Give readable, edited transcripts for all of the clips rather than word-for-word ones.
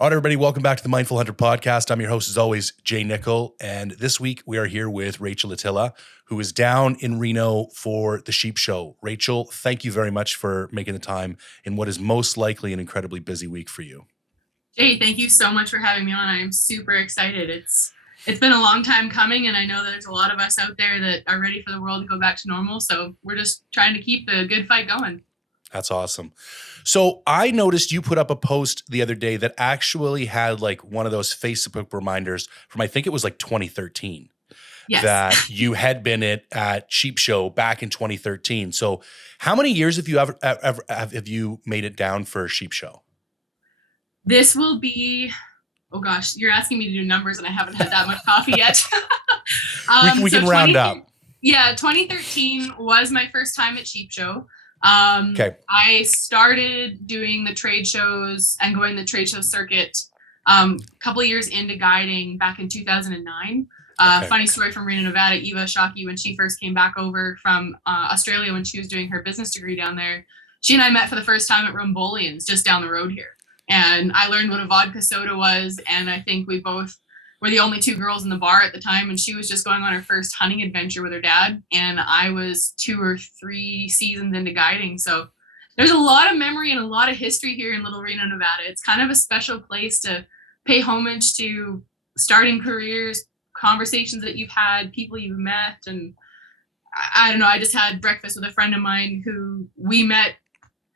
All right, everybody, welcome back to the Mindful Hunter podcast. I'm your host, as always, Jay Nichol, and this week we are here with Rachel Atila, who is down in Reno for the sheep show. Rachel, thank you very much for making the time in what is most likely an incredibly busy week for you. Jay, thank you so much for having me on. I am super excited. It's been a long time coming, and I know that there's a lot of us out there that are ready for the world to go back to normal, so we're just trying to keep the good fight going. That's awesome. So I noticed you put up a post the other day that actually had like one of those Facebook reminders from, I think it was like 2013. Yes. That you had been at Sheep Show back in 2013. So how many years have you have you made it down for Sheep Show? This will be, oh gosh, you're asking me to do numbers and I haven't had that much coffee yet. We can round up. Yeah, 2013 was my first time at Sheep Show. Okay. I started doing the trade shows and going the trade show circuit a couple of years into guiding back in 2009. Funny story from Reno, Nevada. Eva Shockey, when she first came back over from Australia when she was doing her business degree down there, she and I met for the first time at Rumbolian's just down the road here. And I learned what a vodka soda was. And I think we both were the only two girls in the bar at the time. And she was just going on her first hunting adventure with her dad. And I was 2 or 3 seasons into guiding. So there's a lot of memory and a lot of history here in Little Reno, Nevada. It's kind of a special place to pay homage to starting careers, conversations that you've had, people you've met. And I don't know, I just had breakfast with a friend of mine who we met,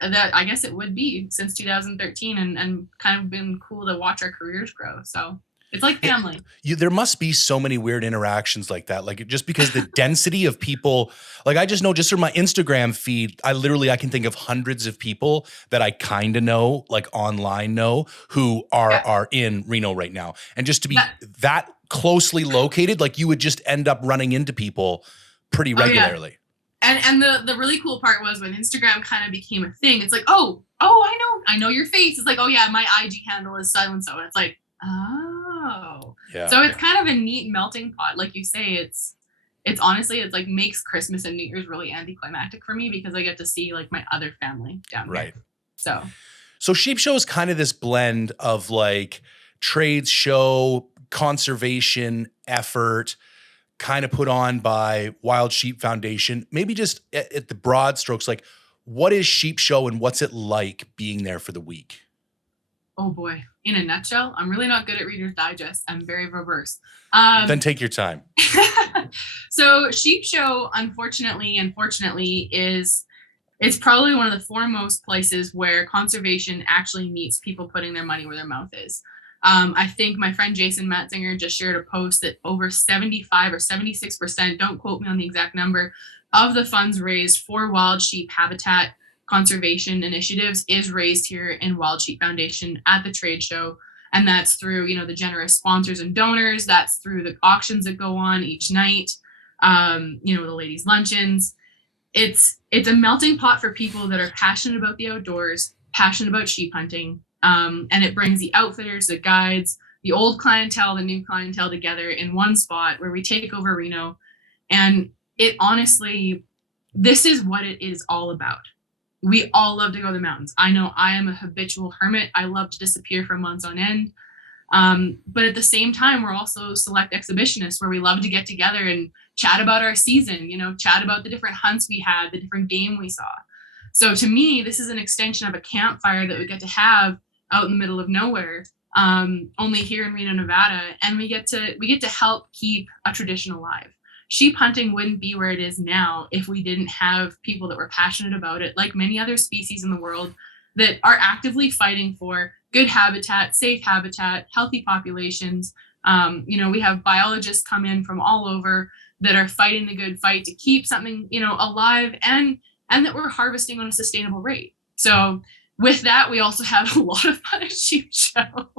that I guess it would be since 2013, and kind of been cool to watch our careers grow. So it's like family. There must be so many weird interactions like that. Like just because the density of people, like I just know just from my Instagram feed, I can think of hundreds of people that I kind of know, like online know, who are in Reno right now. And just to be that closely located, like you would just end up running into people pretty regularly. Yeah. And the really cool part was when Instagram kind of became a thing, it's like, oh, I know your face. It's like, oh yeah, my IG handle is so-and-so. And it's like, oh. Yeah. So it's kind of a neat melting pot. Like you say, it's honestly, it's like makes Christmas and New Year's really anticlimactic for me because I get to see like my other family down here. Right. So Sheep Show is kind of this blend of like trades show, conservation effort, kind of put on by Wild Sheep Foundation. Maybe just at the broad strokes, like what is Sheep Show and what's it like being there for the week? Oh boy. In a nutshell, I'm really not good at Reader's Digest. I'm very verbose. Then take your time. So Sheep Show, unfortunately and fortunately, it's probably one of the foremost places where conservation actually meets people putting their money where their mouth is. I think my friend Jason Matzinger just shared a post that over 75 or 76%, don't quote me on the exact number, of the funds raised for wild sheep habitat conservation initiatives is raised here in Wild Sheep Foundation at the trade show. And that's through, the generous sponsors and donors. That's through the auctions that go on each night, the ladies' luncheons. It's a melting pot for people that are passionate about the outdoors, passionate about sheep hunting. And it brings the outfitters, the guides, the old clientele, the new clientele together in one spot where we take over Reno. And it honestly, this is what it is all about. We all love to go to the mountains. I know I am a habitual hermit. I love to disappear for months on end. But at the same time, we're also select exhibitionists where we love to get together and chat about our season, chat about the different hunts we had, the different game we saw. So to me, this is an extension of a campfire that we get to have out in the middle of nowhere, only here in Reno, Nevada, and we get to help keep a tradition alive. Sheep hunting wouldn't be where it is now if we didn't have people that were passionate about it, like many other species in the world that are actively fighting for good habitat, safe habitat, healthy populations. We have biologists come in from all over that are fighting the good fight to keep something, alive and that we're harvesting on a sustainable rate. So with that, we also have a lot of fun at Sheep Show.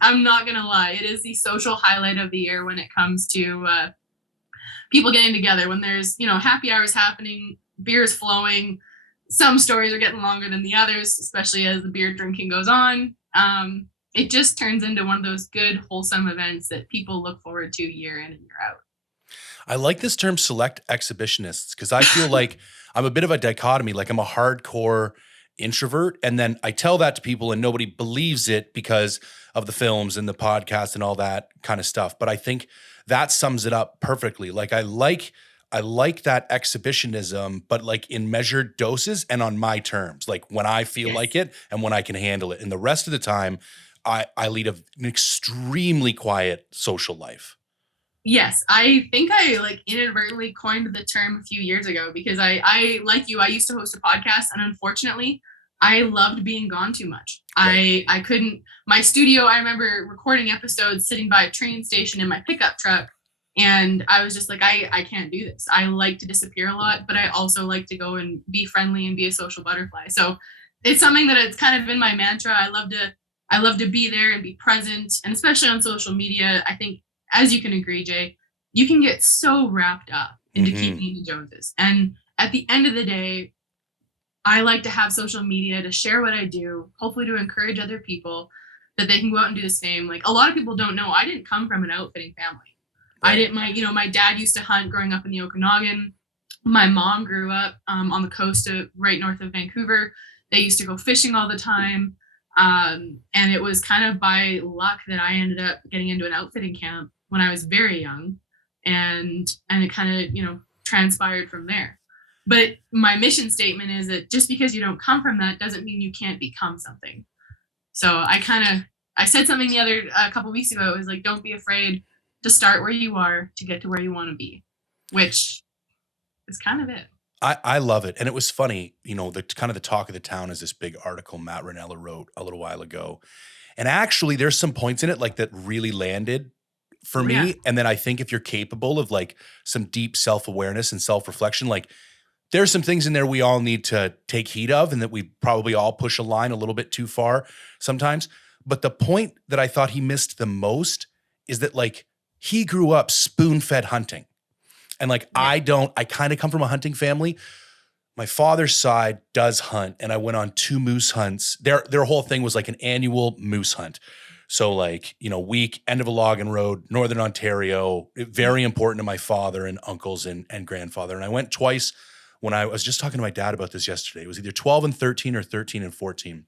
I'm not going to lie. It is the social highlight of the year when it comes to people getting together, when there's, happy hours happening, beers flowing. Some stories are getting longer than the others, especially as the beer drinking goes on. It just turns into one of those good, wholesome events that people look forward to year in and year out. I like this term select exhibitionists because I feel like I'm a bit of a dichotomy. Like I'm a hardcore introvert. And then I tell that to people and nobody believes it because of the films and the podcast and all that kind of stuff. But I think that sums it up perfectly. Like I like that exhibitionism, but like in measured doses and on my terms, like when I feel like it and when I can handle it. And the rest of the time, I lead an extremely quiet social life. Yes, I think I like inadvertently coined the term a few years ago because I like you, I used to host a podcast, and unfortunately, I loved being gone too much. Right. I couldn't. My studio, I remember recording episodes sitting by a train station in my pickup truck, and I was just like, I can't do this. I like to disappear a lot, but I also like to go and be friendly and be a social butterfly. So it's something that it's kind of been my mantra. I love to be there and be present, and especially on social media, I think, as you can agree, Jay, you can get so wrapped up into keeping the Joneses. And at the end of the day, I like to have social media to share what I do, hopefully to encourage other people that they can go out and do the same. Like a lot of people don't know, I didn't come from an outfitting family. Right. My dad used to hunt growing up in the Okanagan. My mom grew up on the coast right north of Vancouver. They used to go fishing all the time. And it was kind of by luck that I ended up getting into an outfitting camp when I was very young, and it kind of, transpired from there. But my mission statement is that just because you don't come from that doesn't mean you can't become something. So I said something a couple weeks ago. It was like, don't be afraid to start where you are to get to where you want to be, which is kind of it. I love it. And it was funny, the kind of the talk of the town is this big article Matt Ranella wrote a little while ago. And actually there's some points in it like that really landed for me. Yeah. And then I think if you're capable of like some deep self-awareness and self-reflection, like there's some things in there we all need to take heed of and that we probably all push a line a little bit too far sometimes. But the point that I thought he missed the most is that like he grew up spoon-fed hunting. And like, yeah. I kind of come from a hunting family. My father's side does hunt, and I went on 2 moose hunts. Their whole thing was like an annual moose hunt. So like, week, end of a logging road, Northern Ontario, very important to my father and uncles and grandfather. And I went twice when I was just talking to my dad about this yesterday. It was either 12 and 13 or 13 and 14.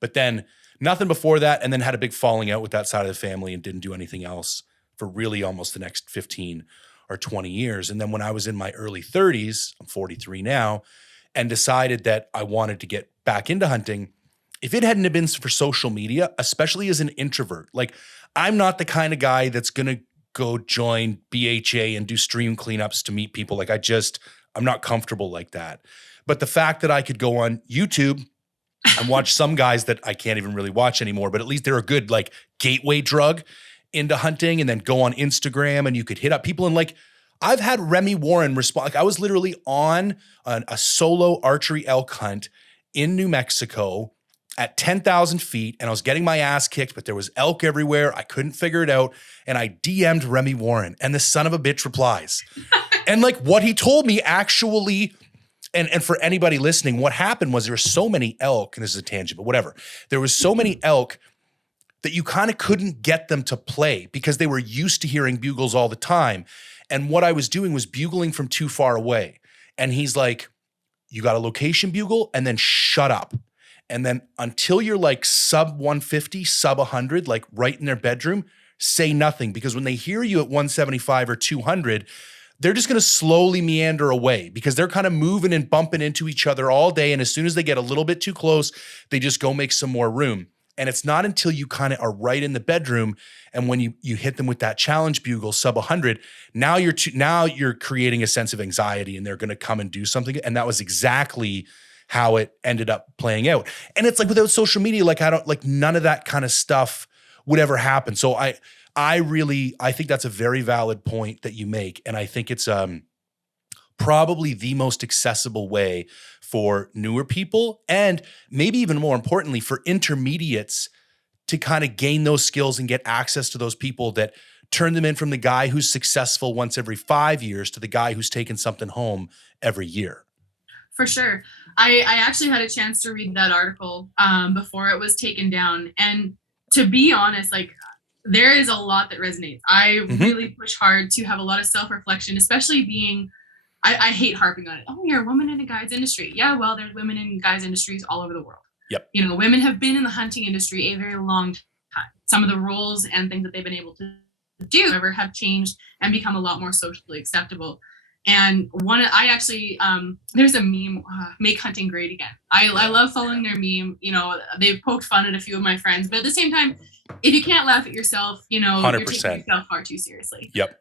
But then nothing before that, and then had a big falling out with that side of the family and didn't do anything else for really almost the next 15 or 20 years. And then when I was in my early 30s, I'm 43 now, and decided that I wanted to get back into hunting, if it hadn't have been for social media, especially as an introvert, like I'm not the kind of guy that's going to go join BHA and do stream cleanups to meet people. Like I'm not comfortable like that. But the fact that I could go on YouTube and watch some guys that I can't even really watch anymore, but at least they're a good like gateway drug into hunting, and then go on Instagram and you could hit up people. And like, I've had Remy Warren respond. Like I was literally on a solo archery elk hunt in New Mexico at 10,000 feet, and I was getting my ass kicked, but there was elk everywhere. I couldn't figure it out. And I DM'd Remy Warren, and the son of a bitch replies. And like what he told me actually, and for anybody listening, what happened was there were so many elk, and this is a tangent, but whatever. There was so many elk that you kind of couldn't get them to play because they were used to hearing bugles all the time. And what I was doing was bugling from too far away. And he's like, you got a location bugle, and then shut up. And then until you're like sub 150, sub 100, like right in their bedroom, say nothing. Because when they hear you at 175 or 200, they're just going to slowly meander away because they're kind of moving and bumping into each other all day. And as soon as they get a little bit too close, they just go make some more room. And it's not until you kind of are right in the bedroom, and when you hit them with that challenge bugle sub 100, now you're creating a sense of anxiety, and they're going to come and do something. And that was exactly how it ended up playing out. And it's like without social media, like none of that kind of stuff would ever happen. So I think that's a very valid point that you make, and I think it's probably the most accessible way for newer people, and maybe even more importantly for intermediates to kind of gain those skills and get access to those people that turn them in from the guy who's successful once every 5 years to the guy who's taking something home every year. For sure. I actually had a chance to read that article before it was taken down. And to be honest, like there is a lot that resonates. I really push hard to have a lot of self-reflection, especially being I hate harping on it. Oh, you're a woman in a guides industry. Yeah, well, there's women in guides industries all over the world. Yep. You know, women have been in the hunting industry a very long time. Some of the roles and things that they've been able to do, however, have changed and become a lot more socially acceptable. And I actually, there's a meme, make hunting great again. I love following their meme. You know, they've poked fun at a few of my friends, but at the same time, if you can't laugh at yourself, you know, 100%. you're taking yourself far too seriously. Yep.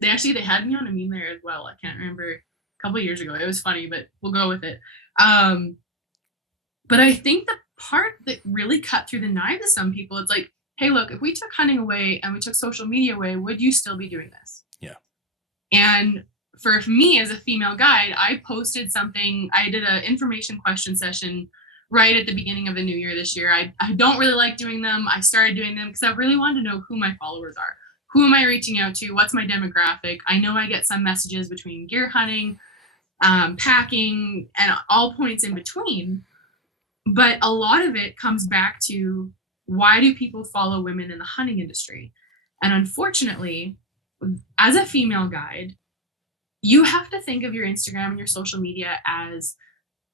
They had me on a meme there as well. I can't remember, a couple of years ago. It was funny, but we'll go with it. But I think the part that really cut through the knife to some people, it's like, hey, look, if we took hunting away and we took social media away, would you still be doing this? Yeah. And for me as a female guide, I posted something. I did an information question session right at the beginning of the new year this year. I don't really like doing them. I started doing them because I really wanted to know who my followers are. Who am I reaching out to? What's my demographic? I know I get some messages between gear hunting, packing, and all points in between. But a lot of it comes back to, why do people follow women in the hunting industry? And unfortunately, as a female guide, you have to think of your Instagram and your social media as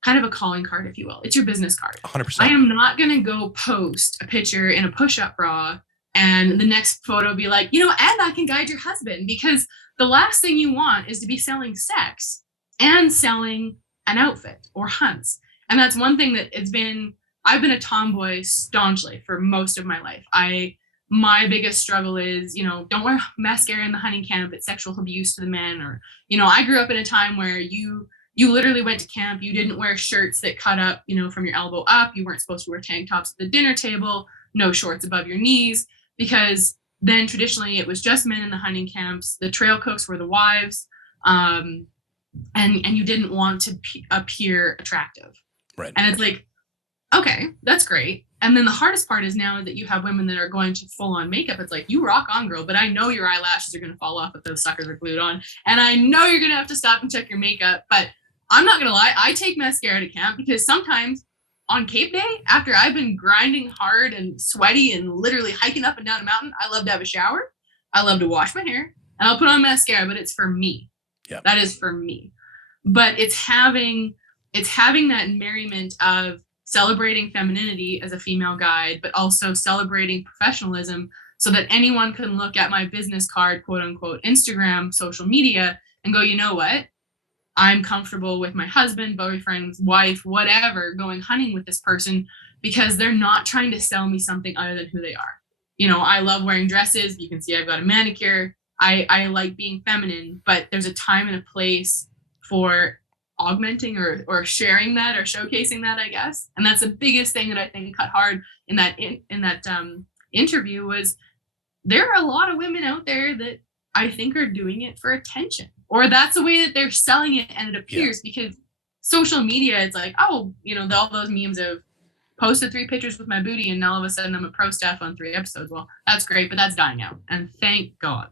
kind of a calling card, if you will. It's your business card. 100%. I am not going to go post a picture in a push-up bra and the next photo be like, you know, and I can guide your husband, because the last thing you want is to be selling sex and selling an outfit or hunts. And that's one thing that I've been a tomboy staunchly for most of my life. My biggest struggle is, you know, don't wear mascara in the hunting camp. It's sexual abuse to the men. Or, you know, I grew up in a time where you literally went to camp. You didn't wear shirts that cut up, you know, from your elbow up. You weren't supposed to wear tank tops at the dinner table, no shorts above your knees, because then traditionally it was just men in the hunting camps. The trail cooks were the wives, and you didn't want to appear attractive. Right. And it's like, okay, that's great. And then the hardest part is now that you have women that are going to full on makeup. It's like, you rock on, girl, but I know your eyelashes are going to fall off if those suckers are glued on. And I know you're going to have to stop and check your makeup. But I'm not going to lie, I take mascara to camp because sometimes on Cape Day, after I've been grinding hard and sweaty and literally hiking up and down a mountain, I love to have a shower. I love to wash my hair and I'll put on mascara, but it's for me. Yeah. That is for me. But it's having that merriment of celebrating femininity as a female guide, but also celebrating professionalism, so that anyone can look at my business card, quote unquote, Instagram, social media, and go, you know what? I'm comfortable with my husband, boyfriend, wife, whatever, going hunting with this person, because they're not trying to sell me something other than who they are. You know, I love wearing dresses. You can see I've got a manicure. I like being feminine, but there's a time and a place for augmenting or sharing that or showcasing that, I guess. And that's the biggest thing that I think cut hard in that interview was, there are a lot of women out there that I think are doing it for attention, or that's the way that they're selling it. And it appears because social media, it's like, oh, you know, all those memes of posted 3 pictures with my booty and all of a sudden I'm a pro staff on 3 episodes. Well, that's great, but that's dying out. And thank God.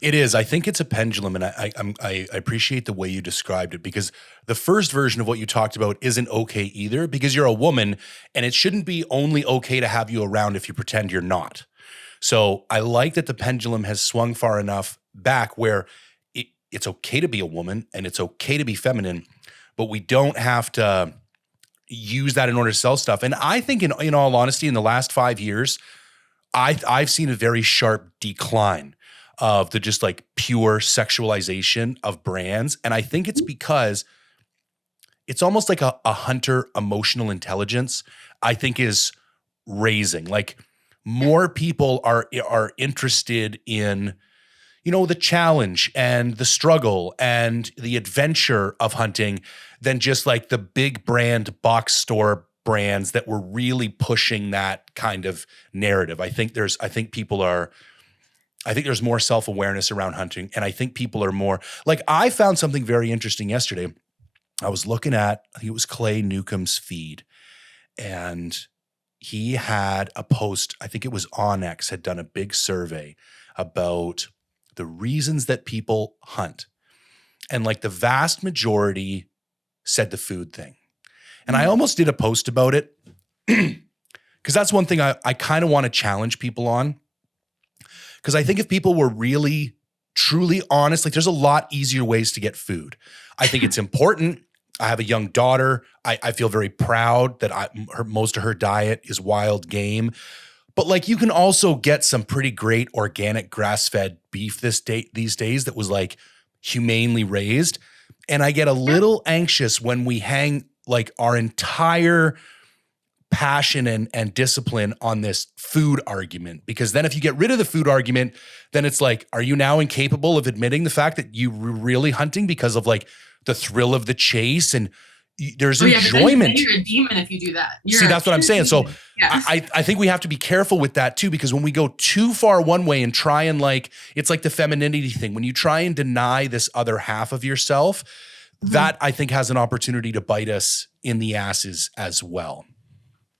It is. I think it's a pendulum, and I appreciate the way you described it, because the first version of what you talked about isn't okay either, because you're a woman and it shouldn't be only okay to have you around if you pretend you're not. So I like that the pendulum has swung far enough back where it's okay to be a woman and it's okay to be feminine, but we don't have to use that in order to sell stuff. And I think in all honesty, in the last 5 years, I've seen a very sharp decline of the just like pure sexualization of brands. And I think it's because it's almost like a hunter emotional intelligence, I think, is raising. Like, more people are interested in, you know, the challenge and the struggle and the adventure of hunting than just like the big brand box store brands that were really pushing that kind of narrative. I think there's more self-awareness around hunting, and I think people are more like, I found something very interesting yesterday. I was looking at, I think it was Clay Newcomb's feed, and he had a post, I think it was Onyx had done a big survey about the reasons that people hunt. And like the vast majority said the food thing. And I almost did a post about it because that's one thing I kind of want to challenge people on. Because I think if people were really truly honest, like there's a lot easier ways to get food. I think it's important. I have a young daughter. I feel very proud that most of her diet is wild game. But like you can also get some pretty great organic grass-fed beef these days that was like humanely raised. And I get a little anxious when we hang like our entire passion and discipline on this food argument, because then if you get rid of the food argument, then it's like, are you now incapable of admitting the fact that you were really hunting because of like the thrill of the chase and there's enjoyment? You're a demon if you do that. See, that's what I'm saying. So yeah. I think we have to be careful with that too, because when we go too far one way and try and like, it's like the femininity thing. When you try and deny this other half of yourself, that I think has an opportunity to bite us in the asses as well.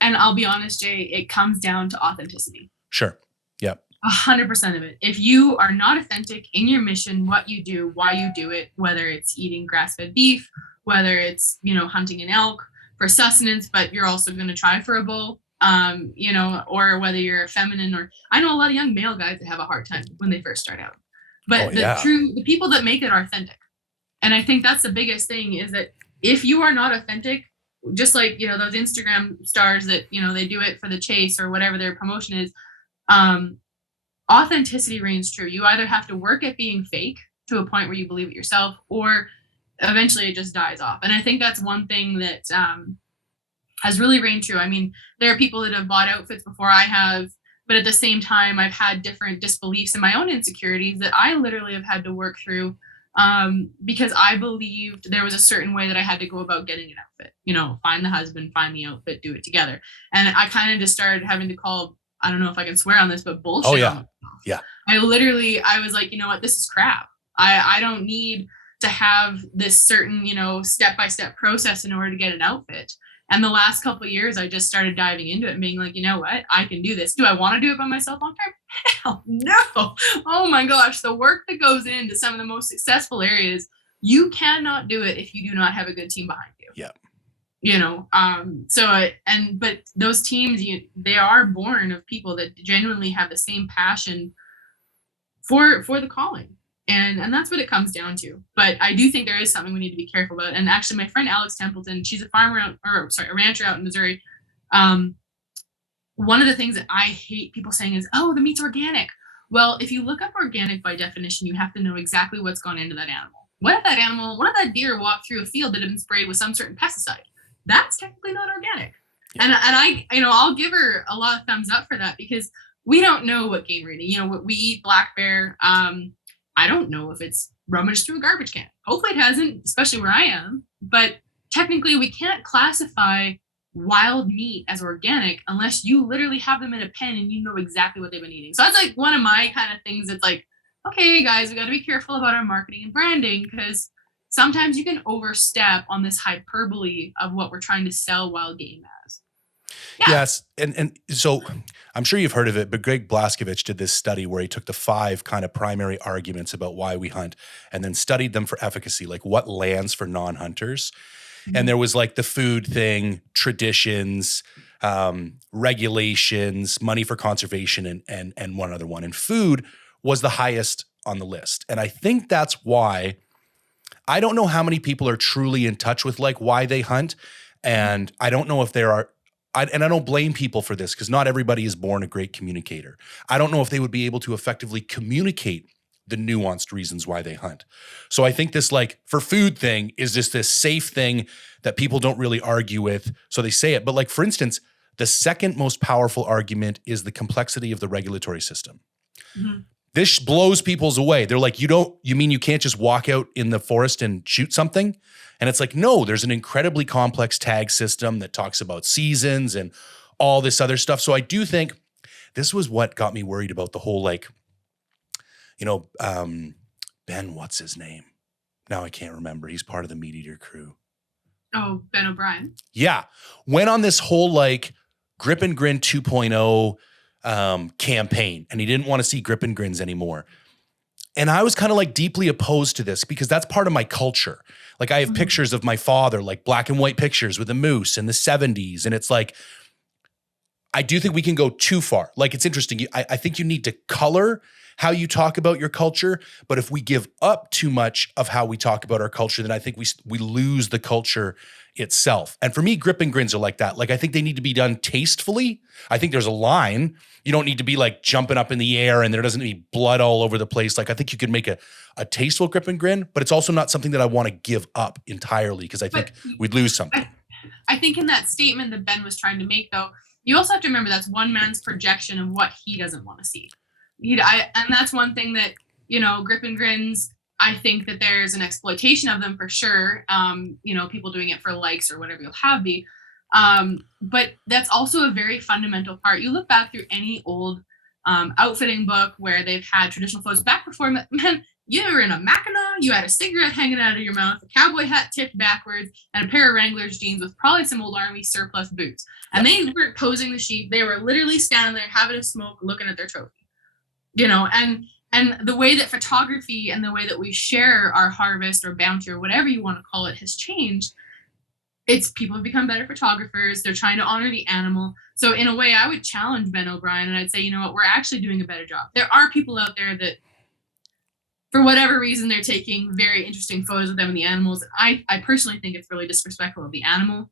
And I'll be honest, Jay, it comes down to authenticity. Sure. Yep. 100% of it. If you are not authentic in your mission, what you do, why you do it, whether it's eating grass-fed beef, whether it's, hunting an elk for sustenance, but you're also going to try for a bull, or whether you're feminine, or I know a lot of young male guys that have a hard time when they first start out. But the people that make it are authentic. And I think that's the biggest thing, is that if you are not authentic, just like, those Instagram stars that, they do it for the chase or whatever their promotion is, authenticity reigns true. You either have to work at being fake to a point where you believe it yourself, or eventually it just dies off. And I think that's one thing that has really reigned true. I mean, there are people that have bought outfits before I have, but at the same time, I've had different disbeliefs and my own insecurities that I literally have had to work through, because I believed there was a certain way that I had to go about getting an outfit, find the husband, find the outfit, do it together. And I kind of just started having to call, I don't know if I can swear on this, but bullshit. Oh yeah. Yeah. I was like, what, this is crap. I don't need to have this certain, step-by-step process in order to get an outfit. And the last couple of years, I just started diving into it and being like, you know what, I can do this. Do I want to do it by myself long term? Hell no. Oh my gosh, the work that goes into some of the most successful areas, you cannot do it if you do not have a good team behind you. Yeah. But those teams, they are born of people that genuinely have the same passion for the calling. And that's what it comes down to. But I do think there is something we need to be careful about. And actually, my friend Alex Templeton, she's a rancher out in Missouri. One of the things that I hate people saying is, oh, the meat's organic. Well, if you look up organic by definition, you have to know exactly what's gone into that animal. What if that deer walked through a field that had been sprayed with some certain pesticide? That's technically not organic. Yeah. And I I'll give her a lot of thumbs up for that, because we don't know what game we're eating. We eat black bear. I don't know if it's rummaged through a garbage can. Hopefully it hasn't, especially where I am. But technically we can't classify wild meat as organic unless you literally have them in a pen and you know exactly what they've been eating. So that's like one of my kind of things that's like, okay, guys, we got to be careful about our marketing and branding, because sometimes you can overstep on this hyperbole of what we're trying to sell wild game as. Yeah. Yes. And so I'm sure you've heard of it, but Greg Blaskovich did this study where he took the 5 kind of primary arguments about why we hunt and then studied them for efficacy, like what lands for non-hunters. Mm-hmm. And there was like the food thing, traditions, regulations, money for conservation, and one other one. And food was the highest on the list. And I think that's why I don't know how many people are truly in touch with like why they hunt. And I don't know if there are, and I don't blame people for this, because not everybody is born a great communicator. I don't know if they would be able to effectively communicate the nuanced reasons why they hunt. So I think this like for food thing is just this safe thing that people don't really argue with. So they say it. But like, for instance, the second most powerful argument is the complexity of the regulatory system. Mm-hmm. This blows people's away. They're like, you mean you can't just walk out in the forest and shoot something? And it's like, no, there's an incredibly complex tag system that talks about seasons and all this other stuff. So I do think this was what got me worried about the whole, like, Ben, what's his name? Now I can't remember. He's part of the Meat Eater crew. Oh, Ben O'Brien. Yeah. Went on this whole like Grip and Grin 2.0 campaign, and he didn't want to see Grip and Grins anymore. And I was kind of like deeply opposed to this because that's part of my culture. Like I have pictures of my father, like black and white pictures with a moose in the 70s. And it's like, I do think we can go too far. Like, it's interesting. I think you need to color how you talk about your culture, but if we give up too much of how we talk about our culture, then I think we lose the culture itself. And for me, grip and grins are like that. Like, I think they need to be done tastefully. I think there's a line. You don't need to be like jumping up in the air and there doesn't need to be blood all over the place. Like, I think you could make a tasteful grip and grin, but it's also not something that I want to give up entirely because I think we'd lose something. I think in that statement that Ben was trying to make, though, you also have to remember that's one man's projection of what he doesn't want to see. And that's one thing that, grip and grins, I think that there's an exploitation of them for sure. People doing it for likes or whatever you'll have be. But that's also a very fundamental part. You look back through any old outfitting book where they've had traditional clothes back before, man, you were in a Mackinac, you had a cigarette hanging out of your mouth, a cowboy hat tipped backwards, and a pair of Wrangler's jeans with probably some old army surplus boots. And they weren't posing the sheep. They were literally standing there having a smoke, looking at their trophy. And the way that photography and the way that we share our harvest or bounty or whatever you want to call it has changed. It's people have become better photographers. They're trying to honor the animal. So in a way, I would challenge Ben O'Brien and I'd say, you know what, we're actually doing a better job. There are people out there that, for whatever reason, they're taking very interesting photos of them and the animals. I personally think it's really disrespectful of the animal.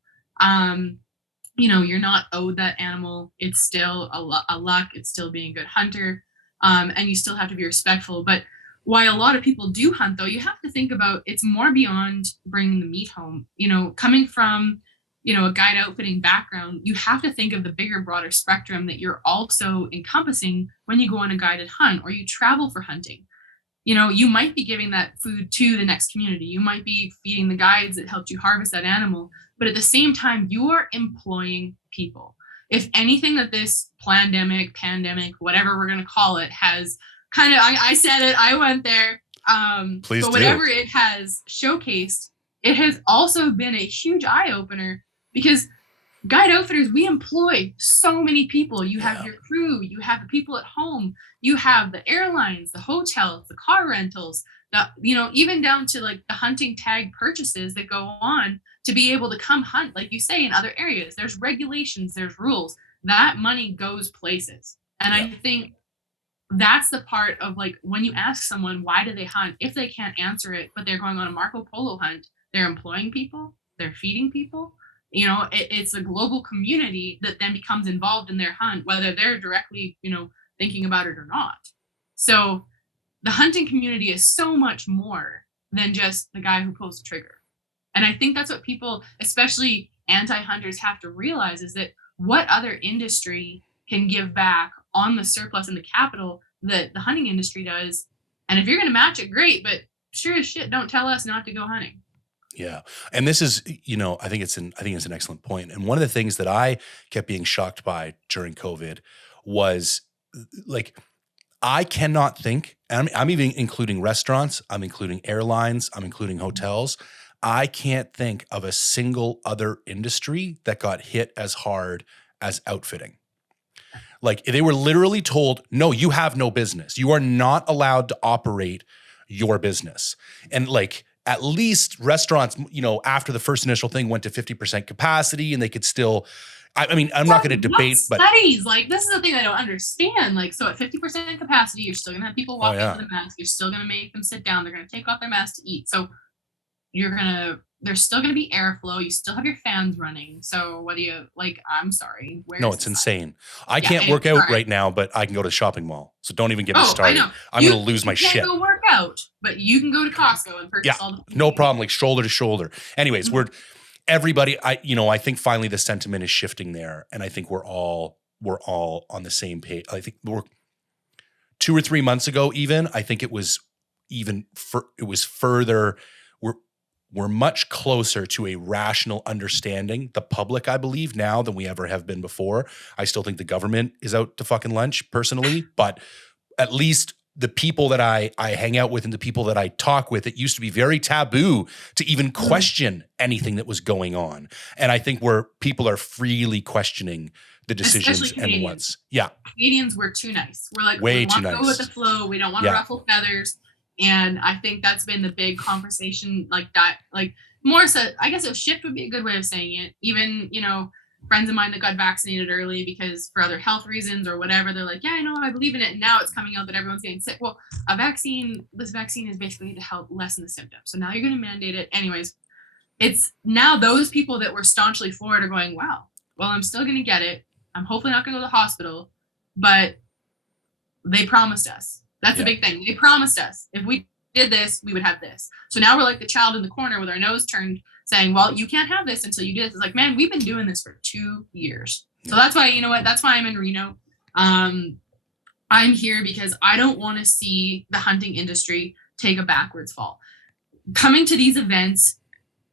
You're not owed that animal. It's still a luck. It's still being a good hunter. And you still have to be respectful. But while a lot of people do hunt, though, you have to think about it's more beyond bringing the meat home. Coming from, a guide outfitting background, you have to think of the bigger, broader spectrum that you're also encompassing when you go on a guided hunt or you travel for hunting. You might be giving that food to the next community. You might be feeding the guides that helped you harvest that animal. But at the same time, you are employing people. If anything that this pandemic, whatever we're going to call it, has kind of, I said it, I went there. Please but whatever it has showcased, it has also been a huge eye opener because guide outfitters, we employ so many people. You have your crew, you have the people at home, you have the airlines, the hotels, the car rentals, even down to like the hunting tag purchases that go on to be able to come hunt, like you say, in other areas. There's regulations, there's rules. That money goes places. And I think that's the part of like when you ask someone, why do they hunt? If they can't answer it, but they're going on a Marco Polo hunt, they're employing people, they're feeding people. It's a global community that then becomes involved in their hunt, whether they're directly, thinking about it or not. So the hunting community is so much more than just the guy who pulls the trigger. And I think that's what people, especially anti-hunters, have to realize is that what other industry can give back on the surplus and the capital that the hunting industry does. And if you're going to match it, great, but sure as shit, don't tell us not to go hunting. Yeah. And this is, I think it's an excellent point. And one of the things that I kept being shocked by during COVID was like, I cannot think, and I'm even including restaurants, I'm including airlines, I'm including hotels. I can't think of a single other industry that got hit as hard as outfitting. Like they were literally told, no, you have no business. You are not allowed to operate your business. And like, at least restaurants, after the first initial thing went to 50% capacity and they could still, I'm not going to debate, but studies, like this is the thing I don't understand. Like, so at 50% capacity, you're still going to have people walk into the mask. You're still going to make them sit down. They're going to take off their mask to eat. So there's still going to be airflow. You still have your fans running. So what do you like? I'm sorry. No, it's insane. I can't work out right now, but I can go to the shopping mall. So don't even get me started. I know. I'm going to lose my shit. You can't go work out, but you can go to Costco and purchase all the. No problem. Like shoulder to shoulder. Anyways, everybody. I think finally the sentiment is shifting there, and I think we're all on the same page. I think we're 2 or 3 months ago. Even I think it was further. We're much closer to a rational understanding, the public, I believe, now than we ever have been before. I still think the government is out to fucking lunch, personally, but at least the people that I hang out with and the people that I talk with, it used to be very taboo to even question anything that was going on. And I think where people are freely questioning the decisions and what's. Yeah. Canadians were too nice. We're like, way we too want to nice. go with the flow. We don't want to ruffle feathers. And I think that's been the big conversation, like that, like more so, I guess shift would be a good way of saying it. Even, friends of mine that got vaccinated early because for other health reasons or whatever, they're like, yeah, I know, I believe in it. And now it's coming out that everyone's getting sick. Well, this vaccine is basically to help lessen the symptoms. So now you're going to mandate it. Anyways, it's now those people that were staunchly for it are going, wow, well, I'm still going to get it. I'm hopefully not going to go to the hospital, but they promised us. That's the big thing. They promised us if we did this, we would have this. So now we're like the child in the corner with our nose turned saying, well, you can't have this until you do this. It's like, man, we've been doing this for 2 years. So that's why, you know what, that's why I'm in Reno. I'm here because I don't want to see the hunting industry take a backwards fall. Coming to these events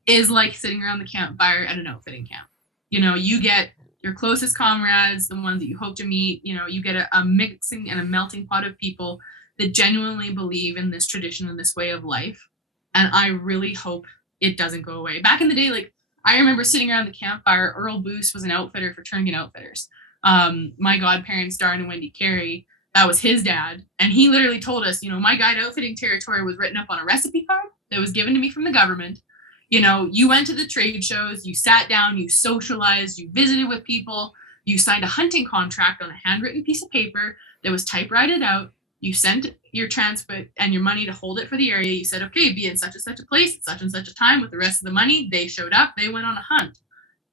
is like sitting around the campfire at an outfitting camp. You know, you get your closest comrades, the ones that you hope to meet. You know, you get a mixing and a melting pot of people that genuinely believe in this tradition and this way of life. And I really hope it doesn't go away. Back in the day, like I remember sitting around the campfire. Earl Boos was an outfitter for Turnagain Outfitters. My godparents, Darren and Wendy Carey, that was his dad. And he literally told us, you know, my guide outfitting territory was written up on a recipe card that was given to me from the government. You know, you went to the trade shows, you sat down, you socialized, you visited with people, you signed a hunting contract on a handwritten piece of paper that was typewritten out. You sent your transport and your money to hold it for the area. You said, okay, be in such and such a place at such and such a time with the rest of the money. They showed up, they went on a hunt.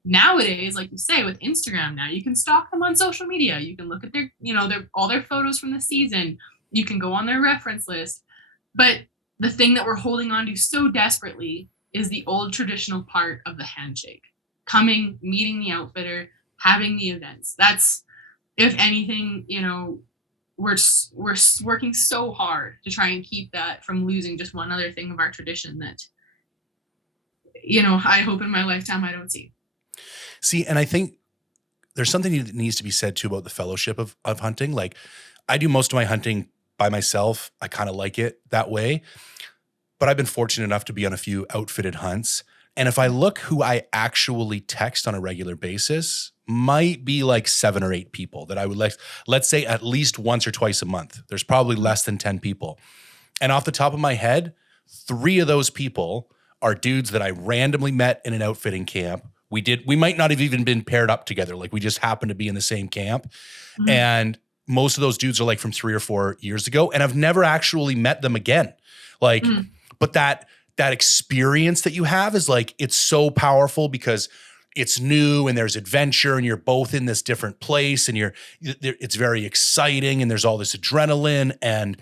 Nowadays, like you say, with Instagram now, you can stalk them on social media. You can look at their, you know, all their photos from the season. You can go on their reference list. But the thing that we're holding on to so desperately is the old traditional part of the handshake. Coming, meeting the outfitter, having the events. That's, if anything, you know, we're working so hard to try and keep that from losing just one other thing of our tradition that, you know, I hope in my lifetime I don't see. See, and I think there's something that needs to be said too about the fellowship of hunting. Like I do most of my hunting by myself. I kind of like it that way. But I've been fortunate enough to be on a few outfitted hunts. And if I look who I actually text on a regular basis, might be like 7 or 8 people that I would let's say at least once or twice a month. There's probably less than 10 people. And off the top of my head, 3 of those people are dudes that I randomly met in an outfitting camp. We might not have even been paired up together. Like we just happened to be in the same camp. Mm-hmm. And most of those dudes are like from 3 or 4 years ago. And I've never actually met them again. Like, but that experience that you have is like, it's so powerful because it's new and there's adventure and you're both in this different place and it's very exciting and there's all this adrenaline and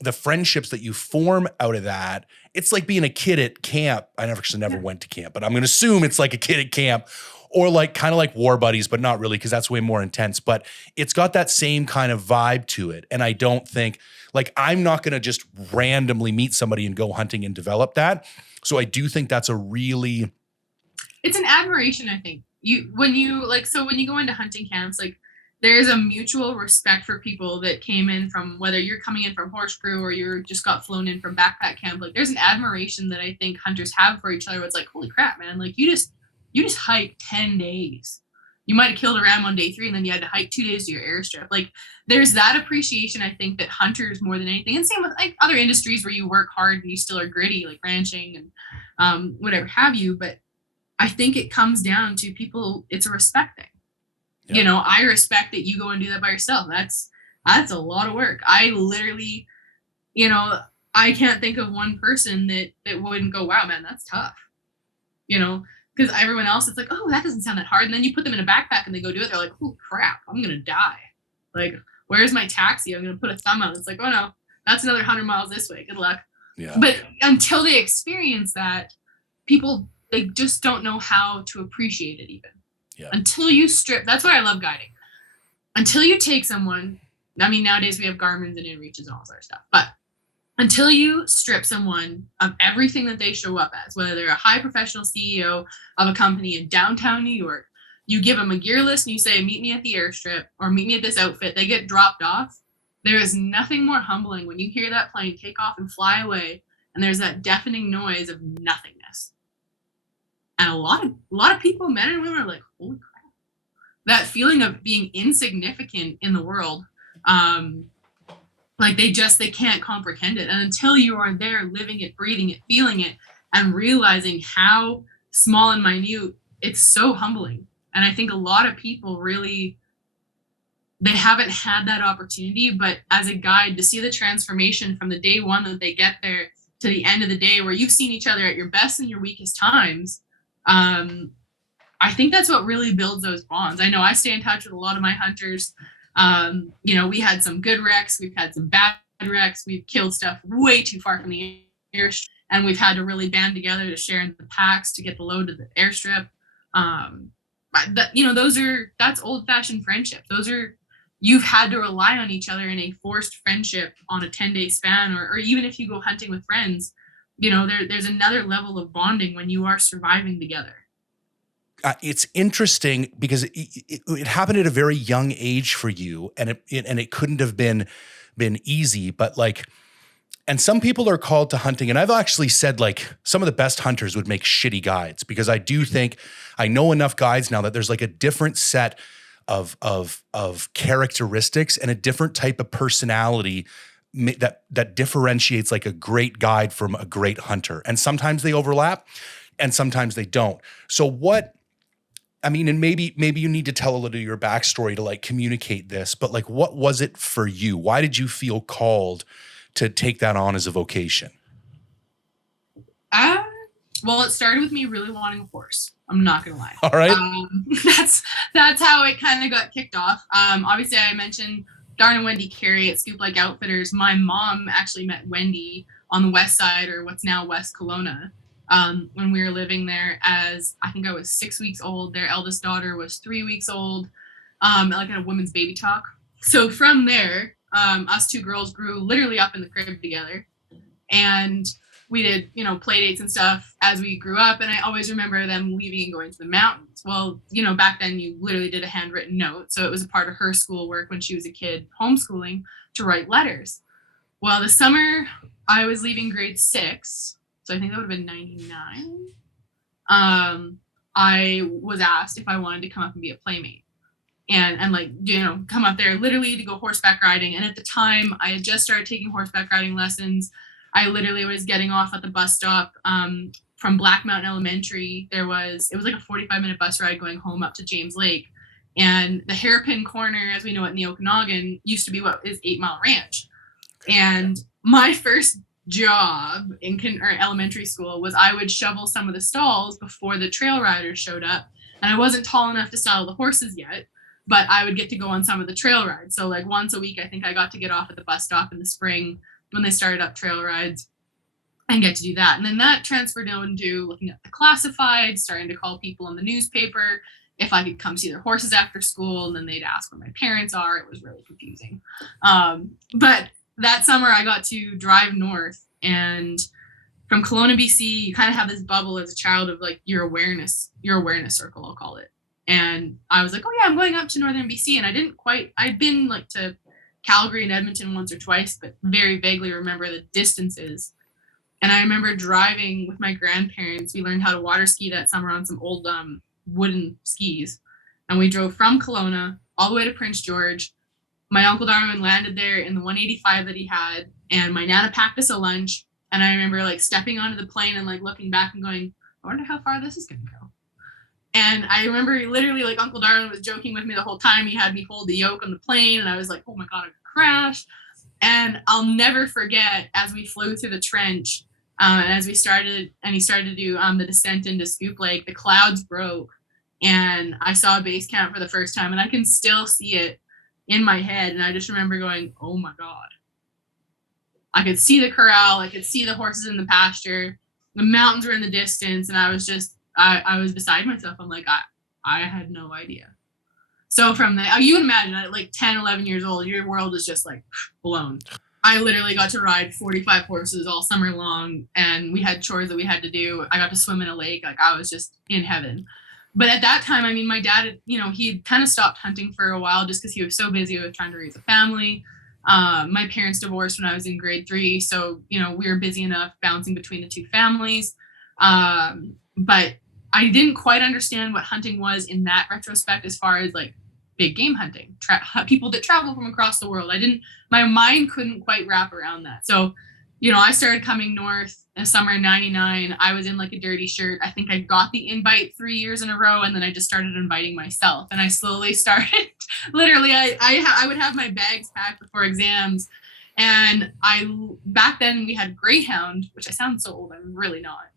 the friendships that you form out of that. It's like being a kid at camp. I never went to camp, but I'm going to assume it's like a kid at camp or like kind of like war buddies, but not really because that's way more intense. But it's got that same kind of vibe to it. And I don't think like I'm not going to just randomly meet somebody and go hunting and develop that. So I do think that's it's an admiration, I think. When you go into hunting camps, like there's a mutual respect for people that came in from, whether you're coming in from horse crew or you're just got flown in from backpack camp. Like there's an admiration that I think hunters have for each other. It's like, holy crap, man. Like you just hiked 10 days. You might have killed a ram on day 3 and then you had to hike 2 days to your airstrip. Like there's that appreciation, I think, that hunters more than anything, and same with like other industries where you work hard and you still are gritty, like ranching and whatever have you. But I think it comes down to people, it's a respect thing. Yeah. You know, I respect that you go and do that by yourself. That's a lot of work. I literally, you know, I can't think of one person that wouldn't go, wow, man, that's tough. You know, because everyone else, it's like, oh, that doesn't sound that hard. And then you put them in a backpack and they go do it. They're like, oh, crap, I'm going to die. Like, where's my taxi? I'm going to put a thumb out. It's like, oh, no, that's another 100 miles this way. Good luck. Yeah. But until they experience that, people, they just don't know how to appreciate it even. Yeah. Until you strip. That's why I love guiding. Until you take someone, I mean, nowadays we have Garmin's and InReaches and all this other stuff. But until you strip someone of everything that they show up as, whether they're a high professional CEO of a company in downtown New York, you give them a gear list and you say, meet me at the airstrip or meet me at this outfit. They get dropped off. There is nothing more humbling when you hear that plane take off and fly away and there's that deafening noise of nothingness. And a lot of people, men and women, are like, holy crap. That feeling of being insignificant in the world, like they can't comprehend it. And until you are there living it, breathing it, feeling it, and realizing how small and minute, it's so humbling. And I think a lot of people really, they haven't had that opportunity, but as a guide, to see the transformation from the day one that they get there to the end of the day, where you've seen each other at your best and your weakest times, I think that's what really builds those bonds. I know I stay in touch with a lot of my hunters. We had some good wrecks, we've had some bad wrecks, we've killed stuff way too far from the airstrip, and we've had to really band together to share in the packs to get the load to the airstrip. That's old-fashioned friendship. You've had to rely on each other in a forced friendship on a 10-day span, or even if you go hunting with friends, there's another level of bonding when you are surviving together. It's interesting because it happened at a very young age for you, and it couldn't have been easy, but and some people are called to hunting, and I've actually said some of the best hunters would make shitty guides, because I do think I know enough guides now that there's a different set of characteristics and a different type of personality that differentiates a great guide from a great hunter. And sometimes they overlap and sometimes they don't. So and maybe you need to tell a little of your backstory to communicate this, but what was it for you? Why did you feel called to take that on as a vocation? Well, it started with me really wanting a horse. I'm not gonna lie. All right. That's how it kind of got kicked off. Obviously, I mentioned Darn and Wendy Carey at Scoop Like Outfitters. My mom actually met Wendy on the west side, or what's now West Kelowna, when we were living there. As I think I was 6 weeks old. Their eldest daughter was 3 weeks old. At a women's baby talk. So from there, us two girls grew literally up in the crib together, and we did, play dates and stuff as we grew up. And I always remember them leaving and going to the mountains. Well, back then you literally did a handwritten note. So it was a part of her schoolwork when she was a kid, homeschooling, to write letters. Well, the summer I was leaving grade 6, so I think that would have been 99. I was asked if I wanted to come up and be a playmate. And come up there literally to go horseback riding. And at the time, I had just started taking horseback riding lessons. I literally was getting off at the bus stop from Black Mountain Elementary. It was a 45-minute bus ride going home up to James Lake. And the hairpin corner, as we know it in the Okanagan, used to be what is 8 Mile Ranch. And my first job in elementary school was I would shovel some of the stalls before the trail riders showed up. And I wasn't tall enough to saddle the horses yet, but I would get to go on some of the trail rides. So once a week, I think I got to get off at the bus stop in the spring when they started up trail rides and get to do that. And then that transferred into looking at the classifieds, starting to call people in the newspaper if I could come see their horses after school. And then they'd ask where my parents are. It was really confusing. But that summer I got to drive north, and from Kelowna, BC, you kind of have this bubble as a child of your awareness circle, I'll call it. And I was oh yeah, I'm going up to northern BC. And I'd been to Calgary and Edmonton once or twice, but very vaguely remember the distances. And I remember driving with my grandparents. We learned how to water ski that summer on some old wooden skis. And we drove from Kelowna all the way to Prince George. My Uncle Darwin landed there in the 185 that he had, and my Nana packed us a lunch. And I remember stepping onto the plane and looking back and going, I wonder how far this is going to go. And I remember literally Uncle Darwin was joking with me the whole time. He had me hold the yoke on the plane, and I was oh my God, I could crash. And I'll never forget, as we flew through the trench, and as he started to do the descent into Scoop Lake, the clouds broke, and I saw a base camp for the first time, and I can still see it in my head. And I just remember going, oh my God. I could see the corral, I could see the horses in the pasture, the mountains were in the distance, and I was just, I was beside myself. I'm I had no idea. So from there, you can imagine at 10, 11 years old, your world is just blown. I literally got to ride 45 horses all summer long, and we had chores that we had to do. I got to swim in a lake. I was just in heaven. But at that time, my dad, he kind of stopped hunting for a while just because he was so busy with trying to raise a family. My parents divorced when I was in grade 3. So, we were busy enough bouncing between the two families. But I didn't quite understand what hunting was in that retrospect, as far as big game hunting, people that travel from across the world. My mind couldn't quite wrap around that. So I started coming north in summer of 99. I was in like a dirty shirt. I think I got the invite 3 years in a row, and then I just started inviting myself. And I slowly started, literally, I would have my bags packed before exams. And back then we had Greyhound, which I sound so old, I'm really not.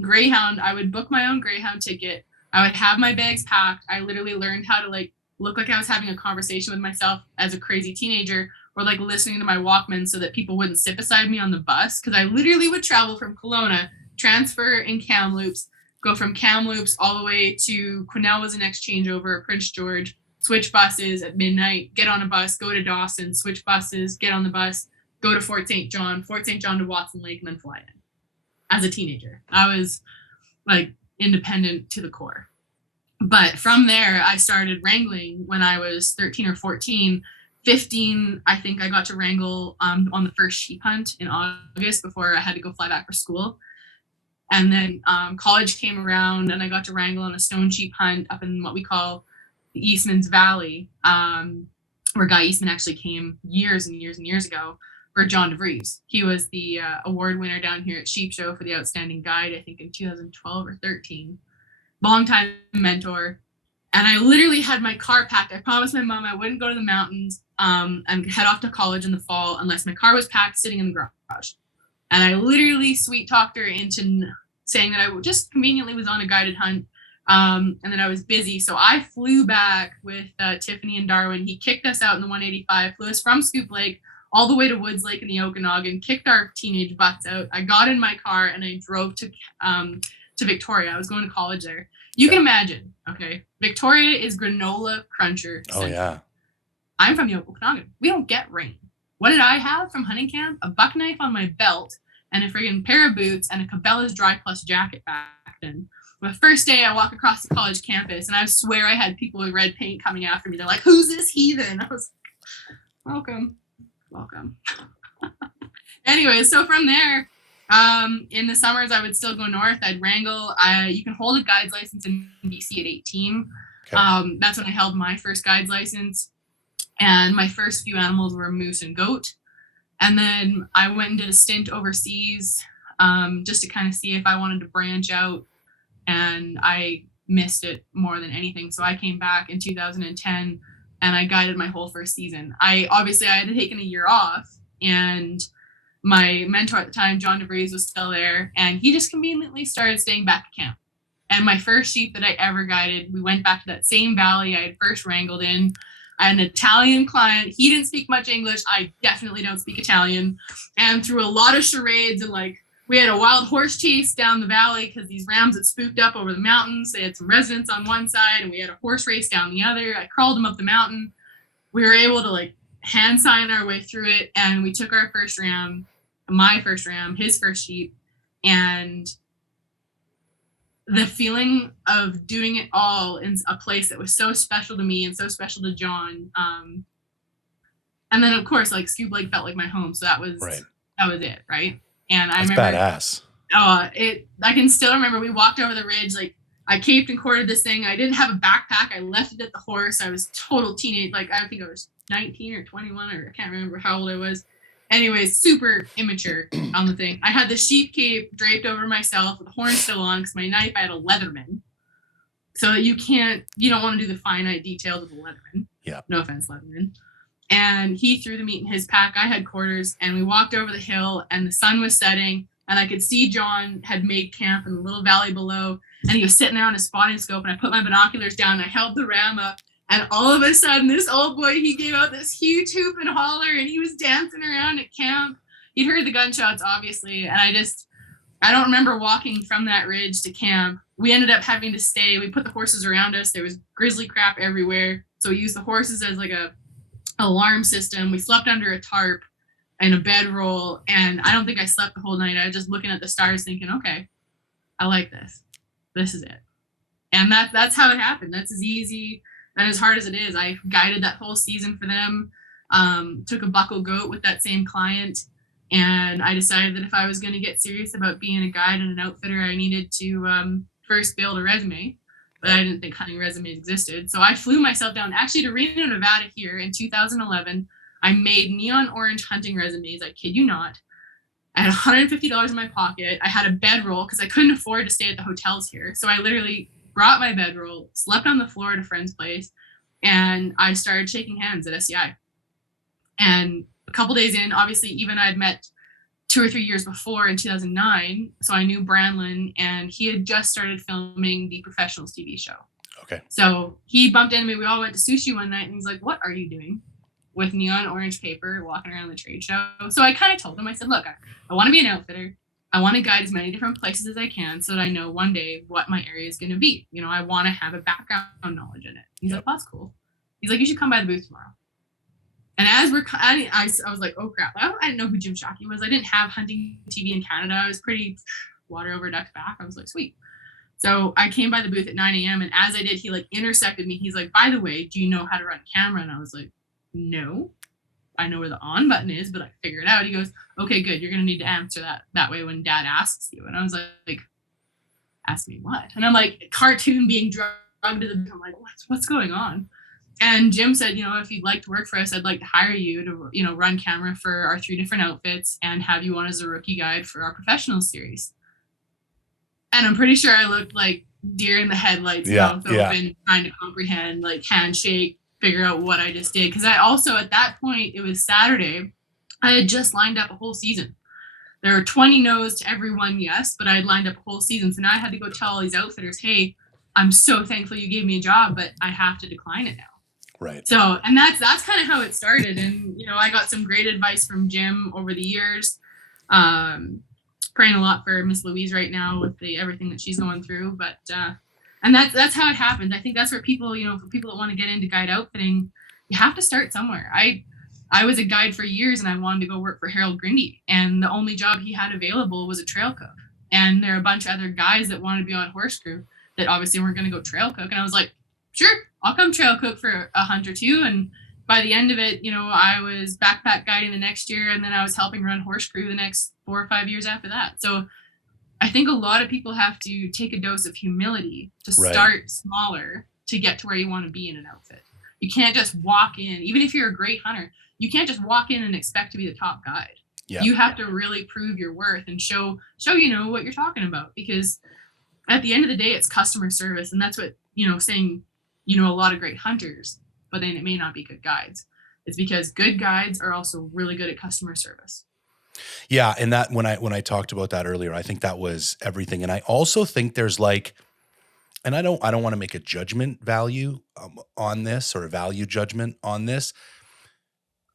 Greyhound, I would book my own Greyhound ticket. I would have my bags packed. I literally learned how to like look like I was having a conversation with myself as a crazy teenager, or like listening to my Walkman so that people wouldn't sit beside me on the bus. Because I literally would travel from Kelowna, transfer in Kamloops, go from Kamloops all the way to Quesnel was the next changeover, Prince George, switch buses at midnight, get on a bus, go to Dawson, switch buses, get on the bus, go to Fort St. John to Watson Lake, and then fly in. As a teenager, I was like independent to the core. But from there, I started wrangling when I was 13 or 14. 15, I think I got to wrangle on the first sheep hunt in August before I had to go fly back for school. And then college came around and I got to wrangle on a stone sheep hunt up in what we call the Eastman's Valley, where Guy Eastman actually came years and years and years ago for John DeVries. He was the award winner down here at Sheep Show for the Outstanding Guide, I think in 2012 or 13. Longtime mentor. And I literally had my car packed. I promised my mom I wouldn't go to the mountains and head off to college in the fall unless my car was packed sitting in the garage. And I literally sweet talked her into saying that I just conveniently was on a guided hunt and that I was busy. So I flew back with Tiffany and Darwin. He kicked us out in the 185, flew us from Scoop Lake all the way to Woods Lake in the Okanagan, kicked our teenage butts out. I got in my car and I drove to Victoria. I was going to college there. You can imagine, okay? Victoria is granola cruncher. Oh, yeah. I'm from the Okanagan. We don't get rain. What did I have from hunting camp? A buck knife on my belt and a friggin' pair of boots and a Cabela's Dry Plus jacket back then. The first day I walk across the college campus and I swear I had people with red paint coming after me. They're like, who's this heathen? I was like, welcome. Anyway, so from there, in the summers, I would still go north. I'd wrangle. You can hold a guide's license in BC at 18. Okay. That's when I held my first guide's license. And my first few animals were moose and goat. And then I went and did a stint overseas just to kind of see if I wanted to branch out. And I missed it more than anything. So I came back in 2010 and I guided my whole first season. I had taken a year off, and my mentor at the time, John DeVries, was still there, and he just conveniently started staying back at camp. And my first sheep that I ever guided, we went back to that same valley I had first wrangled in. I had an Italian client. He didn't speak much English. I definitely don't speak Italian. And through a lot of charades, and we had a wild horse chase down the valley because these rams had spooked up over the mountains. They had some residents on one side and we had a horse race down the other. I crawled them up the mountain. We were able to hand sign our way through it, and we took our first ram, my first ram, his first sheep, and the feeling of doing it all in a place that was so special to me and so special to John. And then of course, Scoop Lake felt like my home. So that was it. Right. And I remember badass. I can still remember we walked over the ridge. I caped and corded this thing. I didn't have a backpack. I left it at the horse. I was total teenage. I think I was 19 or 21, or I can't remember how old I was. Anyways, super immature on the thing. I had the sheep cape draped over myself with the horn still on because my knife, I had a Leatherman. So you don't want to do the finite details of the Leatherman. Yeah. No offense, Leatherman. And he threw the meat in his pack. I had quarters, and we walked over the hill, and the sun was setting, and I could see John had made camp in the little valley below, and he was sitting there on his spotting scope, and I put my binoculars down, and I held the ram up, and all of a sudden, this old boy, he gave out this huge hoop and holler, and he was dancing around at camp. He'd heard the gunshots, obviously, and I don't remember walking from that ridge to camp. We ended up having to stay. We put the horses around us. There was grizzly crap everywhere, so we used the horses as a alarm system. We slept under a tarp and a bedroll, and I don't think I slept the whole night. I was just looking at the stars thinking, okay, I like this. This is it. And that's how it happened. That's as easy and as hard as it is. I guided that whole season for them, took a buckle goat with that same client, and I decided that if I was going to get serious about being a guide and an outfitter, I needed to first build a resume. But I didn't think hunting resumes existed. So I flew myself down actually to Reno, Nevada here in 2011. I made neon orange hunting resumes. I kid you not. I had $150 in my pocket. I had a bedroll because I couldn't afford to stay at the hotels here. So I literally brought my bedroll, slept on the floor at a friend's place, and I started shaking hands at SEI. And a couple days in, obviously, even I had met 2 or 3 years before in 2009. So I knew Brandlin, and he had just started filming the Professionals TV show. Okay. So he bumped into me. We all went to sushi one night, and he's like, "What are you doing?" With neon orange paper walking around the trade show. So I kind of told him, I said, look, I want to be an outfitter. I want to guide as many different places as I can so that I know one day what my area is going to be. You know, I want to have a background knowledge in it. He's like, that's cool. He's like, you should come by the booth tomorrow. And as I was like, oh crap. I didn't know who Jim Shockey was. I didn't have hunting TV in Canada. I was pretty water over duck's back. I was like, sweet. So I came by the booth at 9 a.m. And as I did, he like intersected me. He's like, by the way, do you know how to run a camera? And I was like, no, I know where the on button is, but I figure it out. He goes, okay, good. You're going to need to answer that way when dad asks you. And I was like, ask me what? And I'm like, cartoon being drugged to the, I'm like, what's going on? And Jim said, if you'd like to work for us, I'd like to hire you to, run camera for our 3 different outfits and have you on as a rookie guide for our professional series. And I'm pretty sure I looked like deer in the headlights, mouth open, trying to comprehend, like handshake, figure out what I just did. Because I also, at that point, it was Saturday, I had just lined up a whole season. There were 20 no's to every one yes, but I had lined up a whole season. So now I had to go tell all these outfitters, hey, I'm so thankful you gave me a job, but I have to decline it now. Right. So, and that's kind of how it started. And, I got some great advice from Jim over the years. Praying a lot for Miss Louise right now with everything that she's going through. But, and that's how it happened. I think that's where people, for people that want to get into guide outfitting, you have to start somewhere. I was a guide for years and I wanted to go work for Harold Grindy. And the only job he had available was a trail cook. And there are a bunch of other guys that wanted to be on horse crew that obviously weren't going to go trail cook. And I was like, sure, I'll come trail cook for a hunt or two. And by the end of it, I was backpack guiding the next year. And then I was helping run horse crew the next 4 or 5 years after that. So I think a lot of people have to take a dose of humility to start smaller to get to where you want to be in an outfit. You can't just walk in, even if you're a great hunter, you can't just walk in and expect to be the top guide. Yeah. You have to really prove your worth and show what you're talking about, because at the end of the day, it's customer service. And that's what, saying, a lot of great hunters, but then it may not be good guides. It's because good guides are also really good at customer service. Yeah, and that when I talked about that earlier, I think that was everything. And I also think there's and I don't want to make a judgment value on this or a value judgment on this,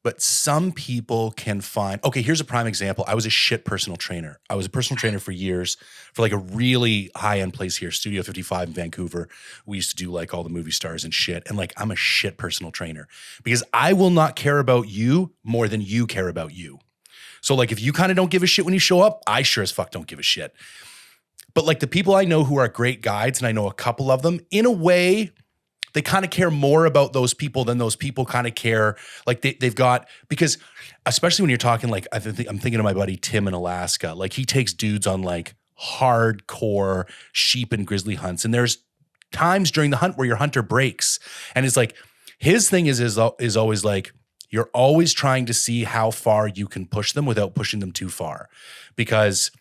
but some people can find, okay, here's a prime example. I was a shit personal trainer. I was a personal trainer for years for a really high-end place here, Studio 55 in Vancouver. We used to do all the movie stars and shit. And I'm a shit personal trainer because I will not care about you more than you care about you. So if you kind of don't give a shit when you show up, I sure as fuck don't give a shit. But the people I know who are great guides, and I know a couple of them, in a way, they kind of care more about those people than those people kind of care. They've got, because especially when you're talking I'm thinking of my buddy Tim in Alaska. He takes dudes on hardcore sheep and grizzly hunts. And there's times during the hunt where your hunter breaks. And it's his thing is always you're always trying to see how far you can push them without pushing them too far. Because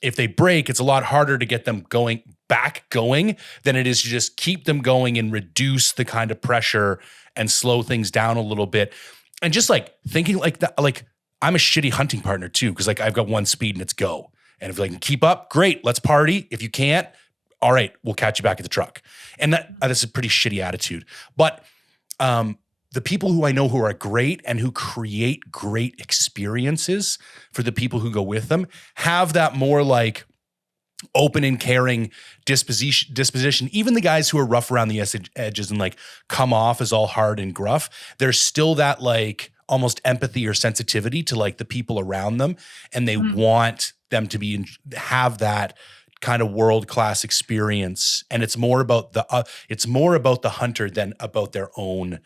if they break, it's a lot harder to get them going than it is to just keep them going and reduce the kind of pressure and slow things down a little bit. And just thinking that, I'm a shitty hunting partner too, because I've got one speed and it's go. And if I can keep up, great, let's party. If you can't, all right, we'll catch you back at the truck. And that's a pretty shitty attitude. But the people who I know who are great and who create great experiences for the people who go with them have that more open and caring disposition. Even the guys who are rough around the edges and come off as all hard and gruff, there's still that almost empathy or sensitivity to the people around them. And they want them to have that kind of world-class experience. And it's more about the hunter than about their own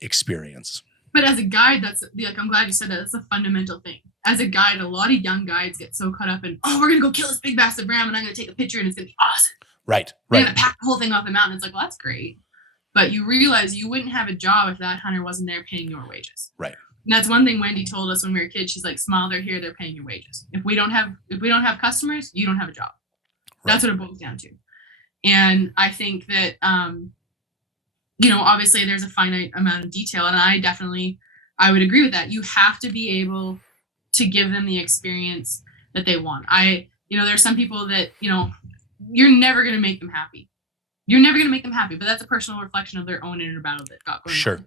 experience. But as a guide, that's I'm glad you said that. That's a fundamental thing. As a guide, a lot of young guides get so caught up in, we're gonna go kill this big bastard ram and I'm gonna take a picture and it's gonna be awesome. Right. We're gonna pack the whole thing off the mountain. It's well, that's great. But you realize you wouldn't have a job if that hunter wasn't there paying your wages. Right. that's one thing Wendy told us when we were kids. She's like, smile, they're here, they're paying your wages. If we don't have customers, you don't have a job. That's what it boils down to. And I think that obviously there's a finite amount of detail, and I would agree with that. You have to be able to give them the experience that they want. There's some people that, you're never going to make them happy. You're never going to make them happy, but that's a personal reflection of their own inner battle that got going on.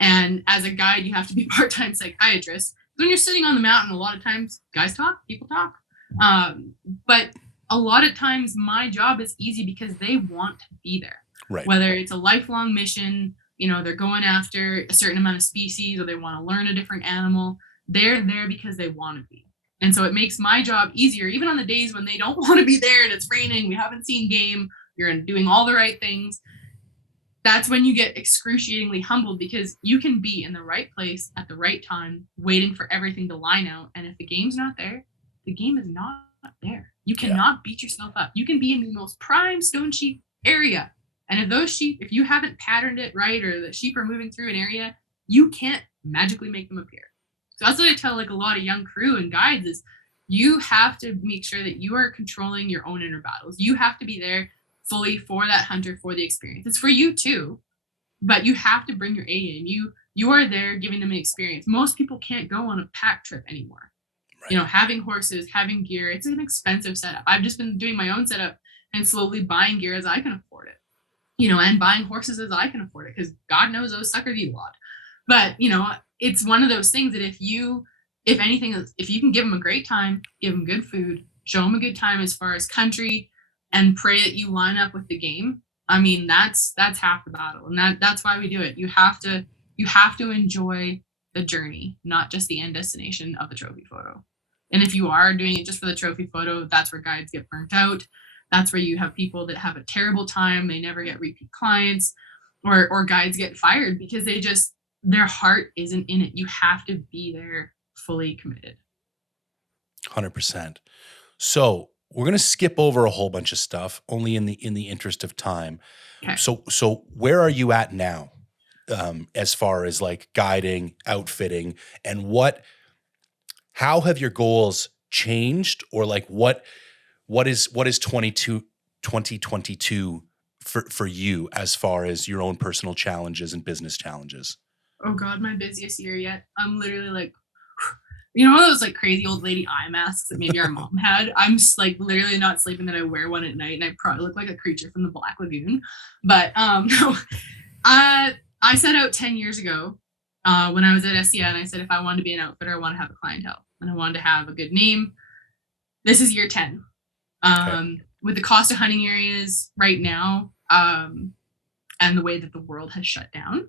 And as a guide, you have to be part-time psychiatrist. When you're sitting on the mountain, a lot of times guys talk, people talk. But a lot of times my job is easy because they want to be there. Right. Whether it's a lifelong mission, they're going after a certain amount of species, or they want to learn a different animal. They're there because they want to be. And so it makes my job easier, even on the days when they don't want to be there and it's raining, we haven't seen game, you're doing all the right things. That's when you get excruciatingly humbled, because you can be in the right place at the right time, waiting for everything to line out. And if the game's not there, the game is not there. You cannot beat yourself up. You can be in the most prime stone sheep area. And if those sheep, if you haven't patterned it right, or the sheep are moving through an area, you can't magically make them appear. So that's what I tell a lot of young crew and guides is you have to make sure that you are controlling your own inner battles. You have to be there fully for that hunter, for the experience. It's for you too, but you have to bring your A game. You are there giving them an experience. Most people can't go on a pack trip anymore. Right. Having horses, having gear, it's an expensive setup. I've just been doing my own setup and slowly buying gear as I can afford it, and buying horses as I can afford it, because God knows those suckers eat a lot. But, it's one of those things that if you can give them a great time, give them good food, show them a good time as far as country, and pray that you line up with the game. I mean, that's half the battle. And that's why we do it. You have to enjoy the journey, not just the end destination of the trophy photo. And if you are doing it just for the trophy photo, that's where guides get burnt out. That's where you have people that have a terrible time. They never get repeat clients, or guides get fired because their heart isn't in it. You have to be there fully committed. 100%. So we're going to skip over a whole bunch of stuff only in the interest of time. Okay. So where are you at now? As far as like guiding, outfitting, and how have your goals changed, or like what is 2022 for you as far as your own personal challenges and business challenges? Oh God, my busiest year yet. I'm literally like, one of those like crazy old lady eye masks that maybe our mom had. I'm just like literally not sleeping, that I wear one at night, and I probably look like a creature from the Black Lagoon. But no, I set out 10 years ago when I was at SCA, and I said, if I wanted to be an outfitter, I want to have a clientele, and I wanted to have a good name. This is year 10. Okay. With the cost of hunting areas right now, and the way that the world has shut down,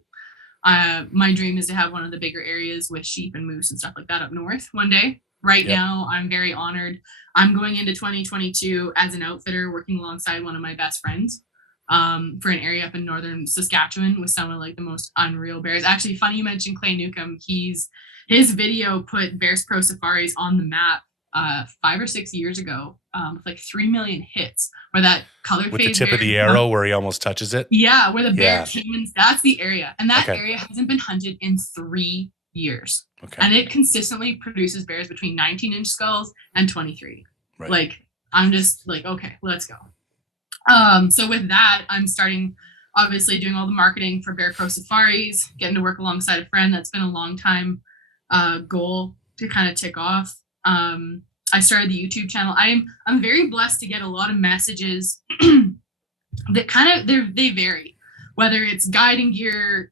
my dream is to have one of the bigger areas with sheep and moose and stuff like that up north one day. Right now, I'm very honored. I'm going into 2022 as an outfitter, working alongside one of my best friends for an area up in northern Saskatchewan with some of like the most unreal bears. Actually, funny you mentioned Clay Newcomb. His video put Bears Pro Safaris on the map 5 or 6 years ago, with like 3 million hits, where that color with fade the tip bear, of the arrow where he almost touches it. Yeah, where the bear came in. That's the area, and that area hasn't been hunted in 3 years. Okay. And it consistently produces bears between 19-inch skulls and 23. Right. Like, I'm just like, okay, let's go. So with that, I'm starting, obviously, doing all the marketing for Bear Pro Safaris, getting to work alongside a friend. That's been a long time goal to kind of tick off. I started the YouTube channel. I'm very blessed to get a lot of messages that kind of they vary, whether it's guiding gear,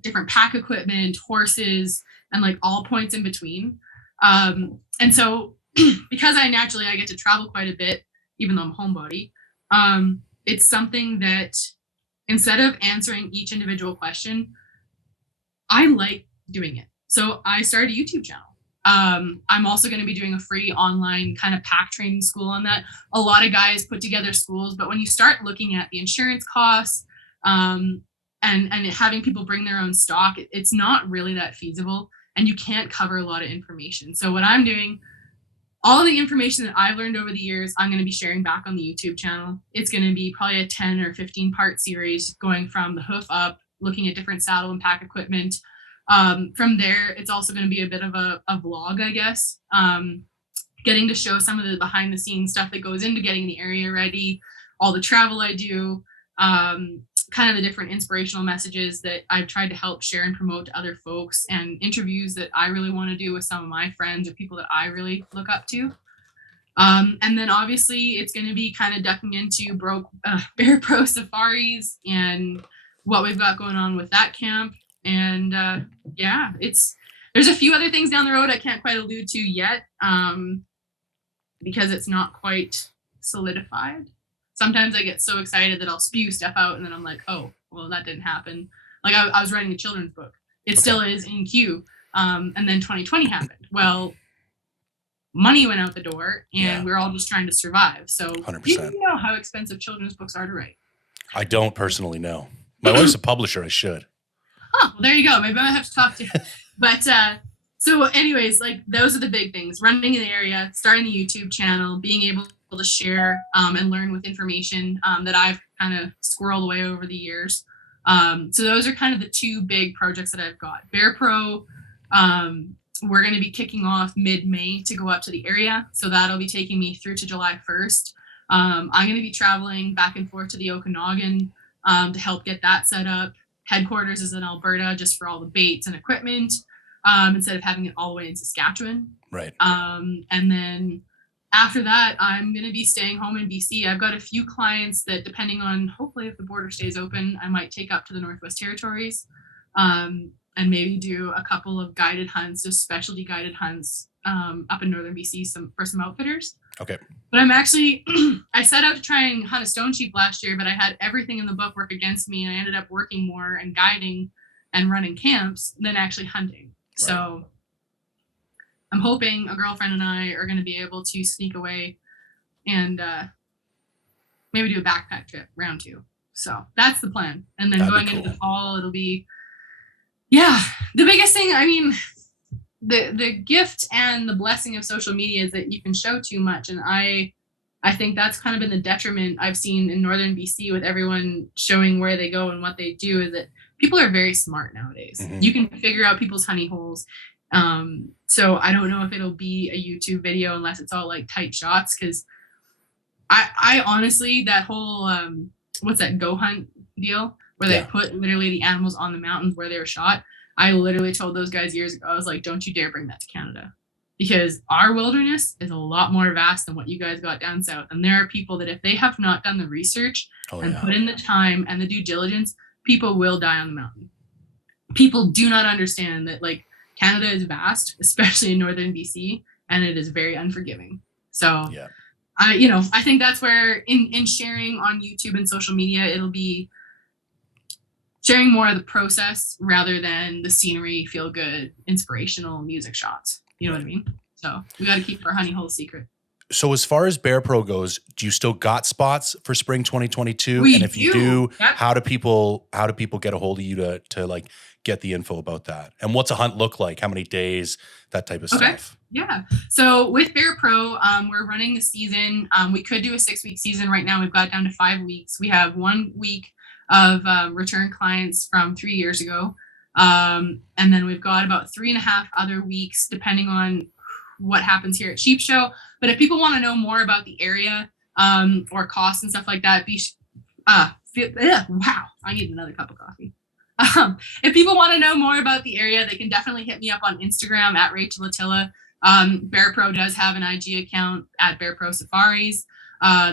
different pack equipment, horses, and like all points in between. And so because I get to travel quite a bit, even though I'm a homebody, it's something that instead of answering each individual question, I like doing it. So I started a YouTube channel. I'm also going to be doing a free online kind of pack training school on that. A lot of guys put together schools, but when you start looking at the insurance costs, and having people bring their own stock, it's not really that feasible, and you can't cover a lot of information. So what I'm doing, all the information that I've learned over the years, I'm going to be sharing back on the YouTube channel. It's going to be probably a 10 or 15 part series going from the hoof up, looking at different saddle and pack equipment, From there, it's also going to be a bit of a vlog, I guess. Getting to show some of the behind the scenes stuff that goes into getting the area ready, all the travel I do, kind of the different inspirational messages that I've tried to help share and promote to other folks, and interviews that I really want to do with some of my friends or people that I really look up to. And then obviously it's going to be kind of ducking into Bear Pro safaris and what we've got going on with that camp. And there's a few other things down the road I can't quite allude to yet, because it's not quite solidified. Sometimes I get so excited that I'll spew stuff out and then I'm like, oh, well, that didn't happen. Like I was writing a children's book. It still is in queue. And then 2020 happened. Well, money went out the door and we're all just trying to survive. So 100%. Do you know how expensive children's books are to write? I don't personally know. My wife's a publisher. I should. Oh, well, there you go. Maybe I have to talk to you. But so anyways, like those are the big things. Running in the area, starting the YouTube channel, being able to share and learn with information that I've kind of squirreled away over the years. So those are kind of the two big projects that I've got. Bear Pro, we're going to be kicking off mid-May to go up to the area. So that'll be taking me through to July 1st. I'm going to be traveling back and forth to the Okanagan to help get that set up. Headquarters is in Alberta just for all the baits and equipment, instead of having it all the way in Saskatchewan. Right. And then after that, I'm going to be staying home in BC. I've got a few clients that, depending on, hopefully if the border stays open, I might take up to the Northwest Territories, and maybe do a couple of guided hunts, just specialty guided hunts up in northern BC for some outfitters. Okay. But I'm actually, I set out to try and hunt a stone sheep last year, but I had everything in the book work against me, and I ended up working more and guiding and running camps than actually hunting. Right. So I'm hoping a girlfriend and I are going to be able to sneak away and maybe do a backpack trip round 2. So that's the plan. And then going into the fall, it'll be, the biggest thing, I mean, the gift and the blessing of social media is that you can show too much. And I think that's kind of been the detriment I've seen in northern BC with everyone showing where they go and what they do, is that people are very smart nowadays. Mm-hmm. You can figure out people's honey holes. So I don't know if it'll be a YouTube video unless it's all like tight shots. Cause I honestly, that whole, what's that Go Hunt deal where they put literally the animals on the mountains where they were shot. I literally told those guys years ago, I was like, don't you dare bring that to Canada, because our wilderness is a lot more vast than what you guys got down south. And there are people that if they have not done the research and put in the time and the due diligence, people will die on the mountain. People do not understand that, like, Canada is vast, especially in northern BC, and it is very unforgiving. So I think that's where in sharing on YouTube and social media, it'll be sharing more of the process rather than the scenery, feel good, inspirational music shots. You know what I mean? So we got to keep our honey hole secret. So as far as Bear Pro goes, do you still got spots for spring 2022? And if you do, how do people get a hold of you to like get the info about that? And what's a hunt look like? How many days? That type of stuff. Yeah. So with Bear Pro, we're running the season. We could do a 6-week season. Right now we've got down to 5 weeks. We have 1 week of return clients from 3 years ago. And then we've got about 3.5 other weeks, depending on what happens here at Sheep Show. But if people want to know more about the area or costs and stuff like that, wow, I need another cup of coffee. If people want to know more about the area, they can definitely hit me up on Instagram at Rachel Atila. Bear Pro does have an IG account at Bear Pro Safaris.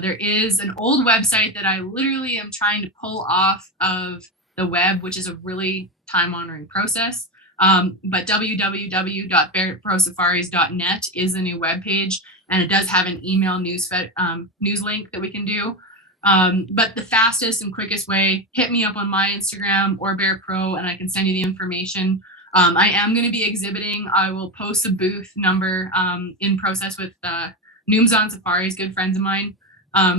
There is an old website that I literally am trying to pull off of the web, which is a really time-honoring process. But www.bearprosafaris.net is the new webpage, and it does have an email news link that we can do. But the fastest and quickest way, hit me up on my Instagram or Bear Pro, and I can send you the information. I am going to be exhibiting. I will post a booth number in process with Nooms on Safaris, good friends of mine.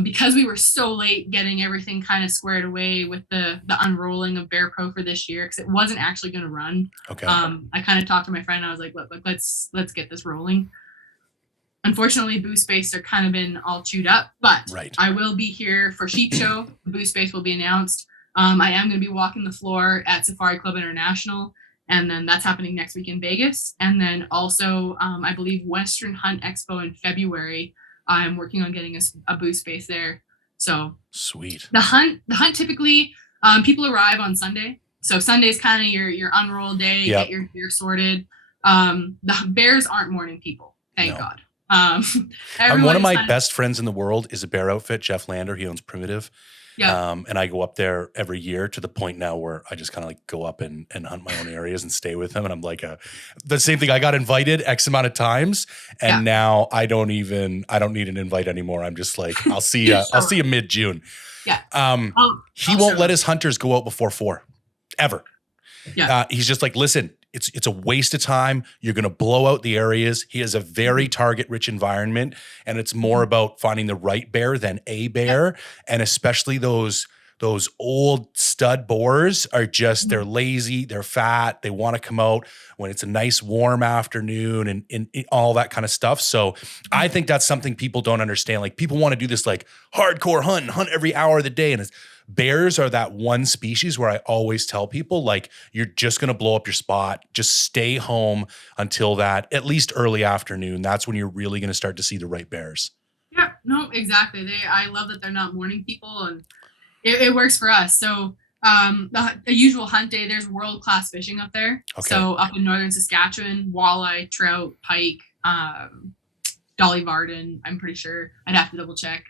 Because we were so late getting everything kind of squared away with the unrolling of Bear Pro for this year, because it wasn't actually going to run. Okay. I kind of talked to my friend. I was like, look, let's get this rolling. Unfortunately, booth space are kind of been all chewed up, but I will be here for Sheep Show. The booth space will be announced. I am going to be walking the floor at Safari Club International, And then that's happening next week in Vegas. And then also, I believe Western Hunt Expo in February. I'm working on getting a booth space there. So sweet. The hunt typically, people arrive on Sunday. So Sunday's kind of your unroll day, Yep. get your gear sorted. The bears aren't morning people, thank God. One of my best friends in the world is a bear outfit, Jeff Lander. He owns Primitive. Yeah. And I go up there every year to the point now where I just kind of like go up and hunt my own areas and stay with him. And I'm like, the same thing. I got invited X amount of times, and now I don't need an invite anymore. I'm just like, I'll see you. I'll see you mid-June. Yeah. He won't let his hunters go out before 4 ever. Yeah. He's just like, listen, it's a waste of time. You're going to blow out the areas. He has a very target rich environment, and it's more about finding the right bear than a bear. And especially those old stud boars are just, they're lazy, they're fat. They want to come out when it's a nice warm afternoon and all that kind of stuff. So I think that's something people don't understand. Like, people want to do this like hardcore hunt every hour of the day. And bears are that one species where I always tell people, like, you're just going to blow up your spot. Just stay home until that, at least early afternoon. That's when you're really going to start to see the right bears. Yeah, no, exactly. I love that they're not morning people, and it works for us. So the usual hunt day, there's world-class fishing up there. Okay. So up in northern Saskatchewan, walleye, trout, pike, Dolly Varden, I'm pretty sure. I'd have to double check.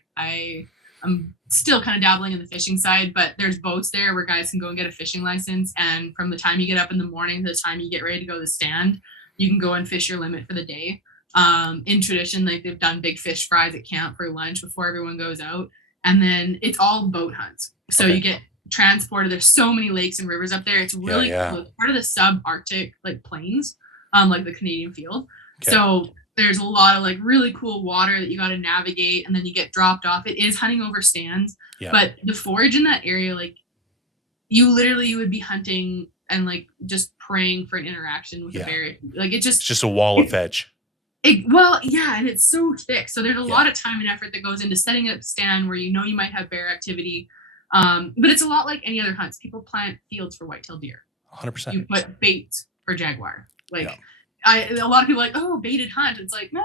I'm still kind of dabbling in the fishing side, but there's boats there where guys can go and get a fishing license. And from the time you get up in the morning to the time you get ready to go to the stand, you can go and fish your limit for the day. In tradition, like, they've done big fish fries at camp for lunch before everyone goes out. And then it's all boat hunts. So you get transported. There's so many lakes and rivers up there. It's really cool. It's part of the subarctic like plains, like the Canadian field. Okay. So there's a lot of like really cool water that you got to navigate, and then you get dropped off. It is hunting over stands, but the forage in that area, like, you would be hunting and like just praying for an interaction with a bear. Like, it's just a wall of veg. And it's so thick. So there's a lot of time and effort that goes into setting up a stand where you might have bear activity. But it's a lot like any other hunts. People plant fields for white-tailed deer. 100%. You put bait for jaguar. A lot of people are like, oh, baited hunt. It's like, no,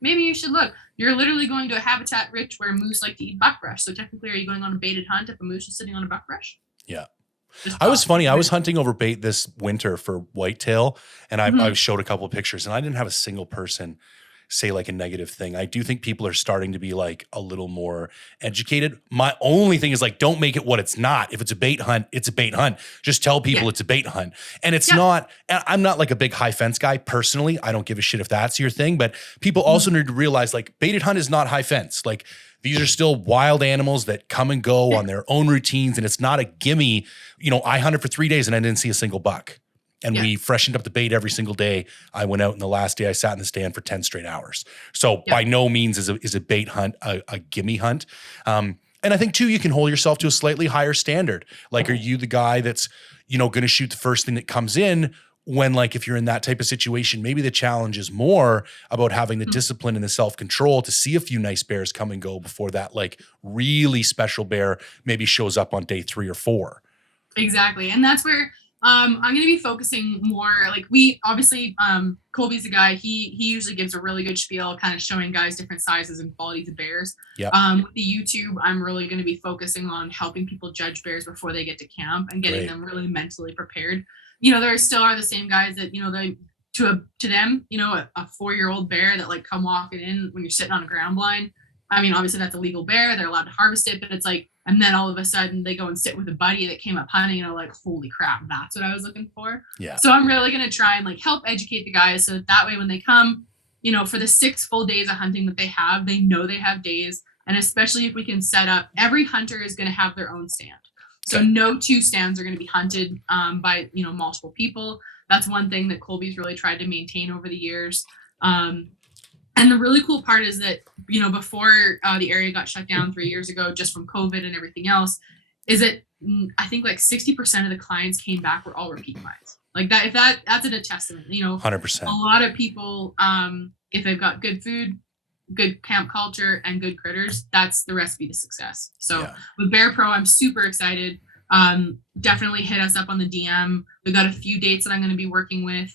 maybe you should look. You're literally going to a habitat rich where moose like to eat buckbrush. So technically, are you going on a baited hunt if a moose is sitting on a buckbrush? Yeah. I was hunting over bait this winter for whitetail, and I showed a couple of pictures, and I didn't have a single person say like a negative thing. I do think people are starting to be like a little more educated. My only thing is, like, don't make it what it's not. If it's a bait hunt, it's a bait hunt. Just tell people it's a bait hunt. And it's not, I'm not like a big high fence guy personally. I don't give a shit if that's your thing, but people also need to realize, like, baited hunt is not high fence. Like, these are still wild animals that come and go on their own routines. And it's not a gimme. I hunted for 3 days and I didn't see a single buck. And we freshened up the bait every single day. I went out, and the last day I sat in the stand for 10 straight hours. So by no means is a bait hunt a gimme hunt. And I think too, you can hold yourself to a slightly higher standard. Like, are you the guy that's, going to shoot the first thing that comes in, when, like, if you're in that type of situation, maybe the challenge is more about having the discipline and the self-control to see a few nice bears come and go before that, like, really special bear maybe shows up on day 3 or 4. Exactly. And that's where I'm going to be focusing more. Like, we obviously, Colby's a guy, he usually gives a really good spiel, kind of showing guys different sizes and qualities of bears. Yep. With the YouTube, I'm really going to be focusing on helping people judge bears before they get to camp and getting them really mentally prepared. There still are the same guys that, they, to them, a 4-year-old bear that, like, come walking in when you're sitting on a ground blind. I mean, obviously that's a legal bear. They're allowed to harvest it, but it's like, and then all of a sudden they go and sit with a buddy that came up hunting, and are like, holy crap, that's what I was looking for. Yeah. So I'm really going to try and, like, help educate the guys so that way when they come, for the 6 full days of hunting that they know they have days. And especially if we can set up, every hunter is going to have their own stand. So no 2 stands are going to be hunted by, multiple people. That's one thing that Colby's really tried to maintain over the years. And the really cool part is that, before the area got shut down 3 years ago, just from COVID and everything else, is that I think like 60% of the clients came back were all repeat clients. Like that, that's a testament, 100%. A lot of people, if they've got good food, good camp culture, and good critters, that's the recipe to success. So with Bear Pro, I'm super excited. definitely hit us up on the DM. We got a few dates that I'm going to be working with.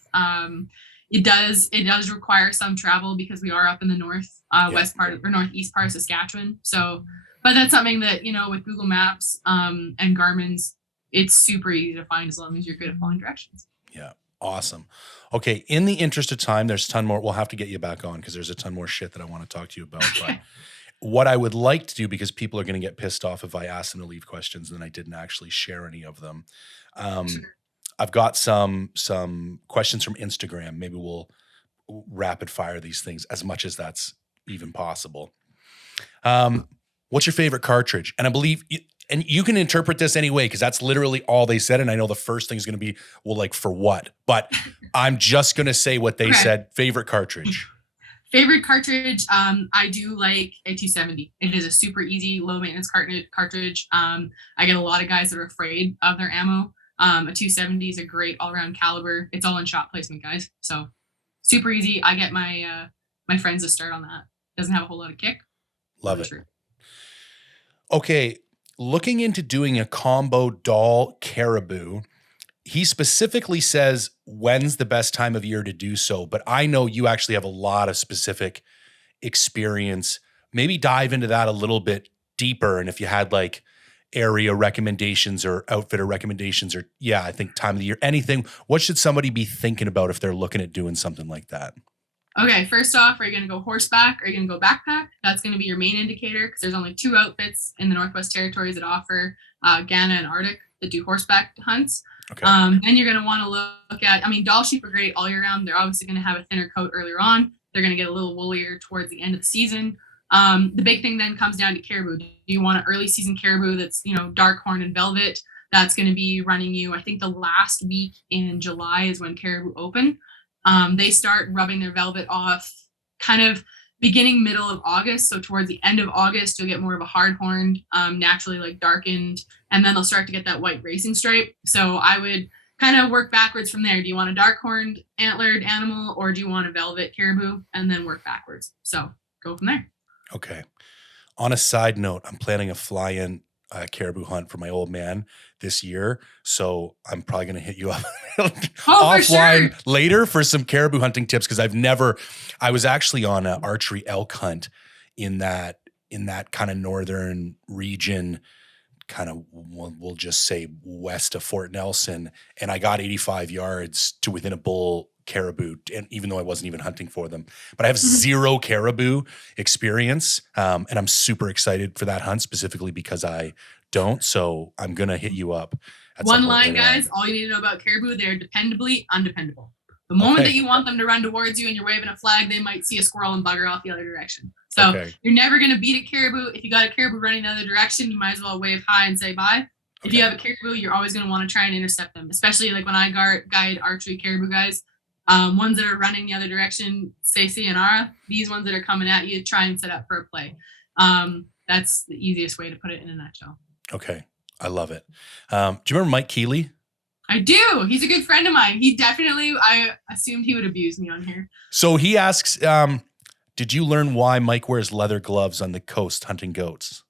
It does require some travel because we are up in the west part or northeast part of Saskatchewan. So, but that's something that, with Google Maps and Garmin's, it's super easy to find as long as you're good at following directions. Yeah. Awesome. Okay. In the interest of time, there's a ton more. We'll have to get you back on because there's a ton more shit that I want to talk to you about. Okay. But what I would like to do, because people are going to get pissed off if I ask them to leave questions and then I didn't actually share any of them. I've got some questions from Instagram. Maybe we'll rapid fire these things as much as that's even possible. What's your favorite cartridge? And I believe, and you can interpret this anyway, because that's literally all they said. And I know the first thing is going to be, well, like for what? But I'm just going to say what they said. Favorite cartridge. Favorite cartridge, I do like a 270. It is a super easy, low maintenance cartridge. I get a lot of guys that are afraid of their ammo. A 270 is a great all-around caliber. It's all in shot placement, guys. So super easy. I get my my friends to start on that. Doesn't have a whole lot of kick. Love it. Okay, looking into doing a combo doll caribou, he specifically says when's the best time of year to do so, but I know you actually have a lot of specific experience. Maybe dive into that a little bit deeper, and if you had like area recommendations or outfitter recommendations or I think time of the year, anything, what should somebody be thinking about if they're looking at doing something like that? Okay, first off, are you going to go horseback or are you going to go backpack? That's going to be your main indicator because there's only 2 outfits in the Northwest Territories that offer Ghana and Arctic that do horseback hunts. Okay. Then you're going to want to look at, doll sheep are great all year round. They're obviously going to have a thinner coat earlier on. They're going to get a little woollier towards the end of the season. The big thing then comes down to caribou. Do you want an early season caribou that's, dark horn and velvet? That's going to be running you, I think the last week in July is when caribou open. They start rubbing their velvet off kind of beginning middle of August. So towards the end of August, you'll get more of a hard horned, naturally like darkened, and then they'll start to get that white racing stripe. So I would kind of work backwards from there. Do you want a dark horned antlered animal or do you want a velvet caribou? And then work backwards. So go from there. Okay. On a side note, I'm planning a fly-in caribou hunt for my old man this year. So I'm probably going to hit you up offline later for some caribou hunting tips. Cause I was actually on an archery elk hunt in that kind of northern region, kind of, we'll just say west of Fort Nelson. And I got 85 yards to within a bull caribou, and even though I wasn't even hunting for them, but I have zero caribou experience. And I'm super excited for that hunt specifically because I don't. So I'm going to hit you up. One line, guys, all you need to know about caribou, they're dependably undependable. The moment that you want them to run towards you and you're waving a flag, they might see a squirrel and bugger off the other direction. So you're never going to beat a caribou. If you got a caribou running the other direction, you might as well wave hi and say bye. If you have a caribou, you're always going to want to try and intercept them, especially like when I guide archery caribou guys. Ones that are running the other direction, say sayonara. These ones that are coming at you, try and set up for a play. That's the easiest way to put it in a nutshell. Okay. I love it. Do you remember Mike Keeley? I do. He's a good friend of mine. I assumed he would abuse me on here. So he asks, did you learn why Mike wears leather gloves on the coast hunting goats?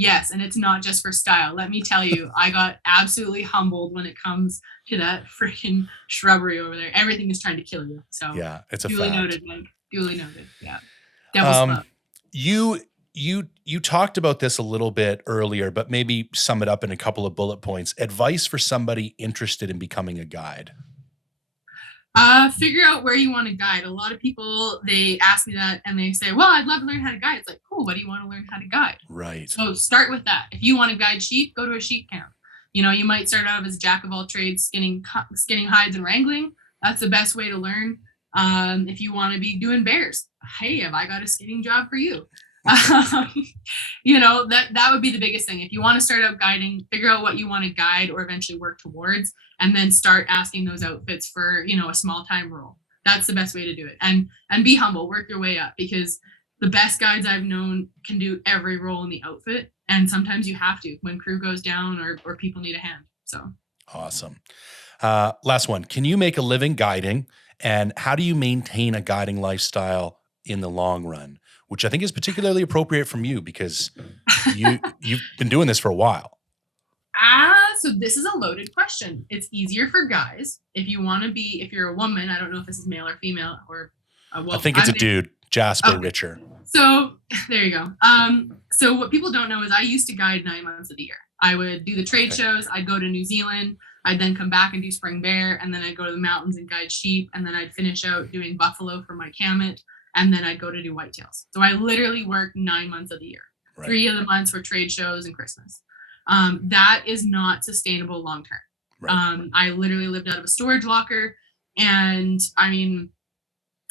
Yes, and it's not just for style. Let me tell you, I got absolutely humbled when it comes to that freaking shrubbery over there. Everything is trying to kill you. So yeah, it's a duly fact. Noted, Mike. Duly noted. Yeah. Devil's club. You talked about this a little bit earlier, but maybe sum it up in a couple of bullet points. Advice for somebody interested in becoming a guide. Figure out where you want to guide. A lot of people, they ask me that and they say, well, I'd love to learn how to guide. It's like, cool, what do you want to learn how to guide? Right. So start with that. If you want to guide sheep, go to a sheep camp. You might start out as a jack of all trades, skinning hides and wrangling. That's the best way to learn. If you want to be doing bears, hey, have I got a skinning job for you? That would be the biggest thing. If you want to start out guiding, figure out what you want to guide or eventually work towards, and then start asking those outfits for, a small time role. That's the best way to do it. And be humble, work your way up, because the best guides I've known can do every role in the outfit. And sometimes you have to when crew goes down or people need a hand. So awesome. Last one. Can you make a living guiding? And how do you maintain a guiding lifestyle in the long run? Which I think is particularly appropriate from you because you've been doing this for a while. So this is a loaded question. It's easier for guys. If you're a woman, I don't know if this is male or female or, I think it's a dude, Jasper Richer. So there you go. So what people don't know is I used to guide 9 months of the year. I would do the trade shows. I'd go to New Zealand. I'd then come back and do spring bear. And then I'd go to the mountains and guide sheep. And then I'd finish out doing buffalo for my Kamet. And then I'd go to do whitetails. So I literally worked 9 months of the year. Right. 3 of the months were trade shows and Christmas. That is not sustainable long term. Right. I literally lived out of a storage locker. And I mean,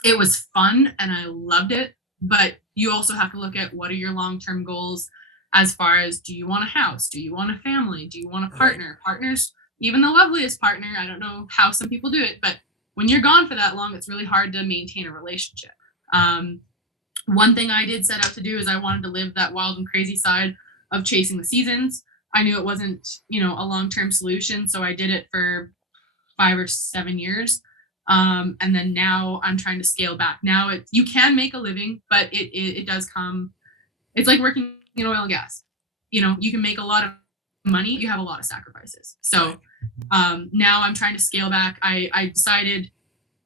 it was fun and I loved it. But you also have to look at what are your long-term goals as far as, do you want a house? Do you want a family? Do you want a partner? Right. Partners, even the loveliest partner, I don't know how some people do it, but when you're gone for that long, it's really hard to maintain a relationship. One thing I did set out to do is I wanted to live that wild and crazy side of chasing the seasons. I knew it wasn't, a long-term solution, so I did it for 5 or 7 years. And then now I'm trying to scale back. Now you can make a living, but it does come. It's like working in oil and gas. You can make a lot of money. You have a lot of sacrifices. So now I'm trying to scale back. I decided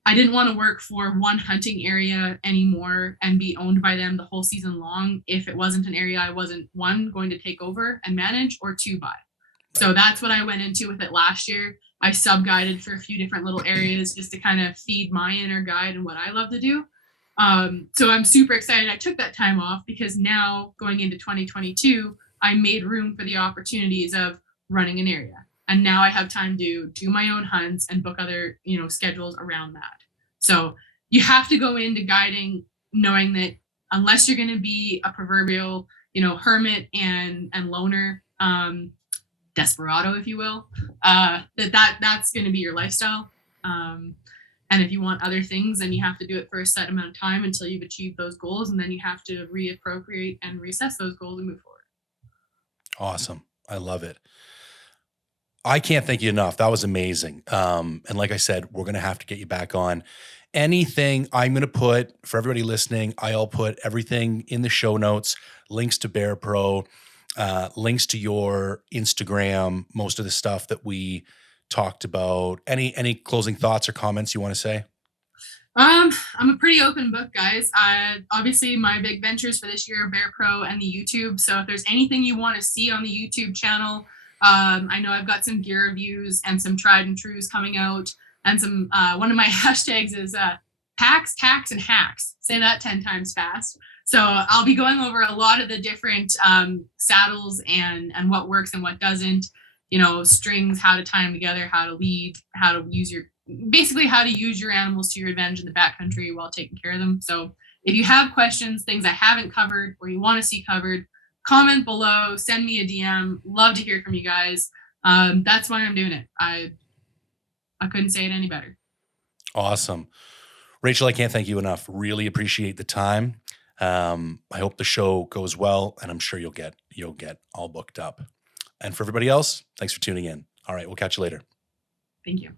I didn't want to work for one hunting area anymore and be owned by them the whole season long if it wasn't an area I wasn't, one, going to take over and manage, or two, buy. So that's what I went into with it last year. I sub-guided for a few different little areas just to kind of feed my inner guide and what I love to do. So I'm super excited. I took that time off because now going into 2022, I made room for the opportunities of running an area. And now I have time to do my own hunts and book other, schedules around that. So you have to go into guiding knowing that unless you're going to be a proverbial, hermit and loner, desperado, if you will, that's going to be your lifestyle. And if you want other things, then you have to do it for a set amount of time until you've achieved those goals. And then you have to reappropriate and reassess those goals and move forward. Awesome. I love it. I can't thank you enough. That was amazing. And like I said, we're going to have to get you back on. Anything I'm going to put, for everybody listening, I'll put everything in the show notes, links to Bear Pro, links to your Instagram, most of the stuff that we talked about. Any closing thoughts or comments you want to say? I'm a pretty open book, guys. Obviously my big ventures for this year are Bear Pro and the YouTube. So if there's anything you want to see on the YouTube channel, I know I've got some gear reviews and some tried and trues coming out, and some one of my hashtags is packs, tacks, and hacks. Say that 10 times fast. So I'll be going over a lot of the different saddles and what works and what doesn't, strings, how to tie them together, how to lead, how to use how to use your animals to your advantage in the backcountry while taking care of them. So if you have questions, things I haven't covered or you want to see covered, comment below, send me a DM. Love to hear from you guys. That's why I'm doing it. I couldn't say it any better. Awesome. Rachel, I can't thank you enough. Really appreciate the time. I hope the show goes well, and I'm sure you'll get all booked up. And for everybody else, thanks for tuning in. All right, we'll catch you later. Thank you.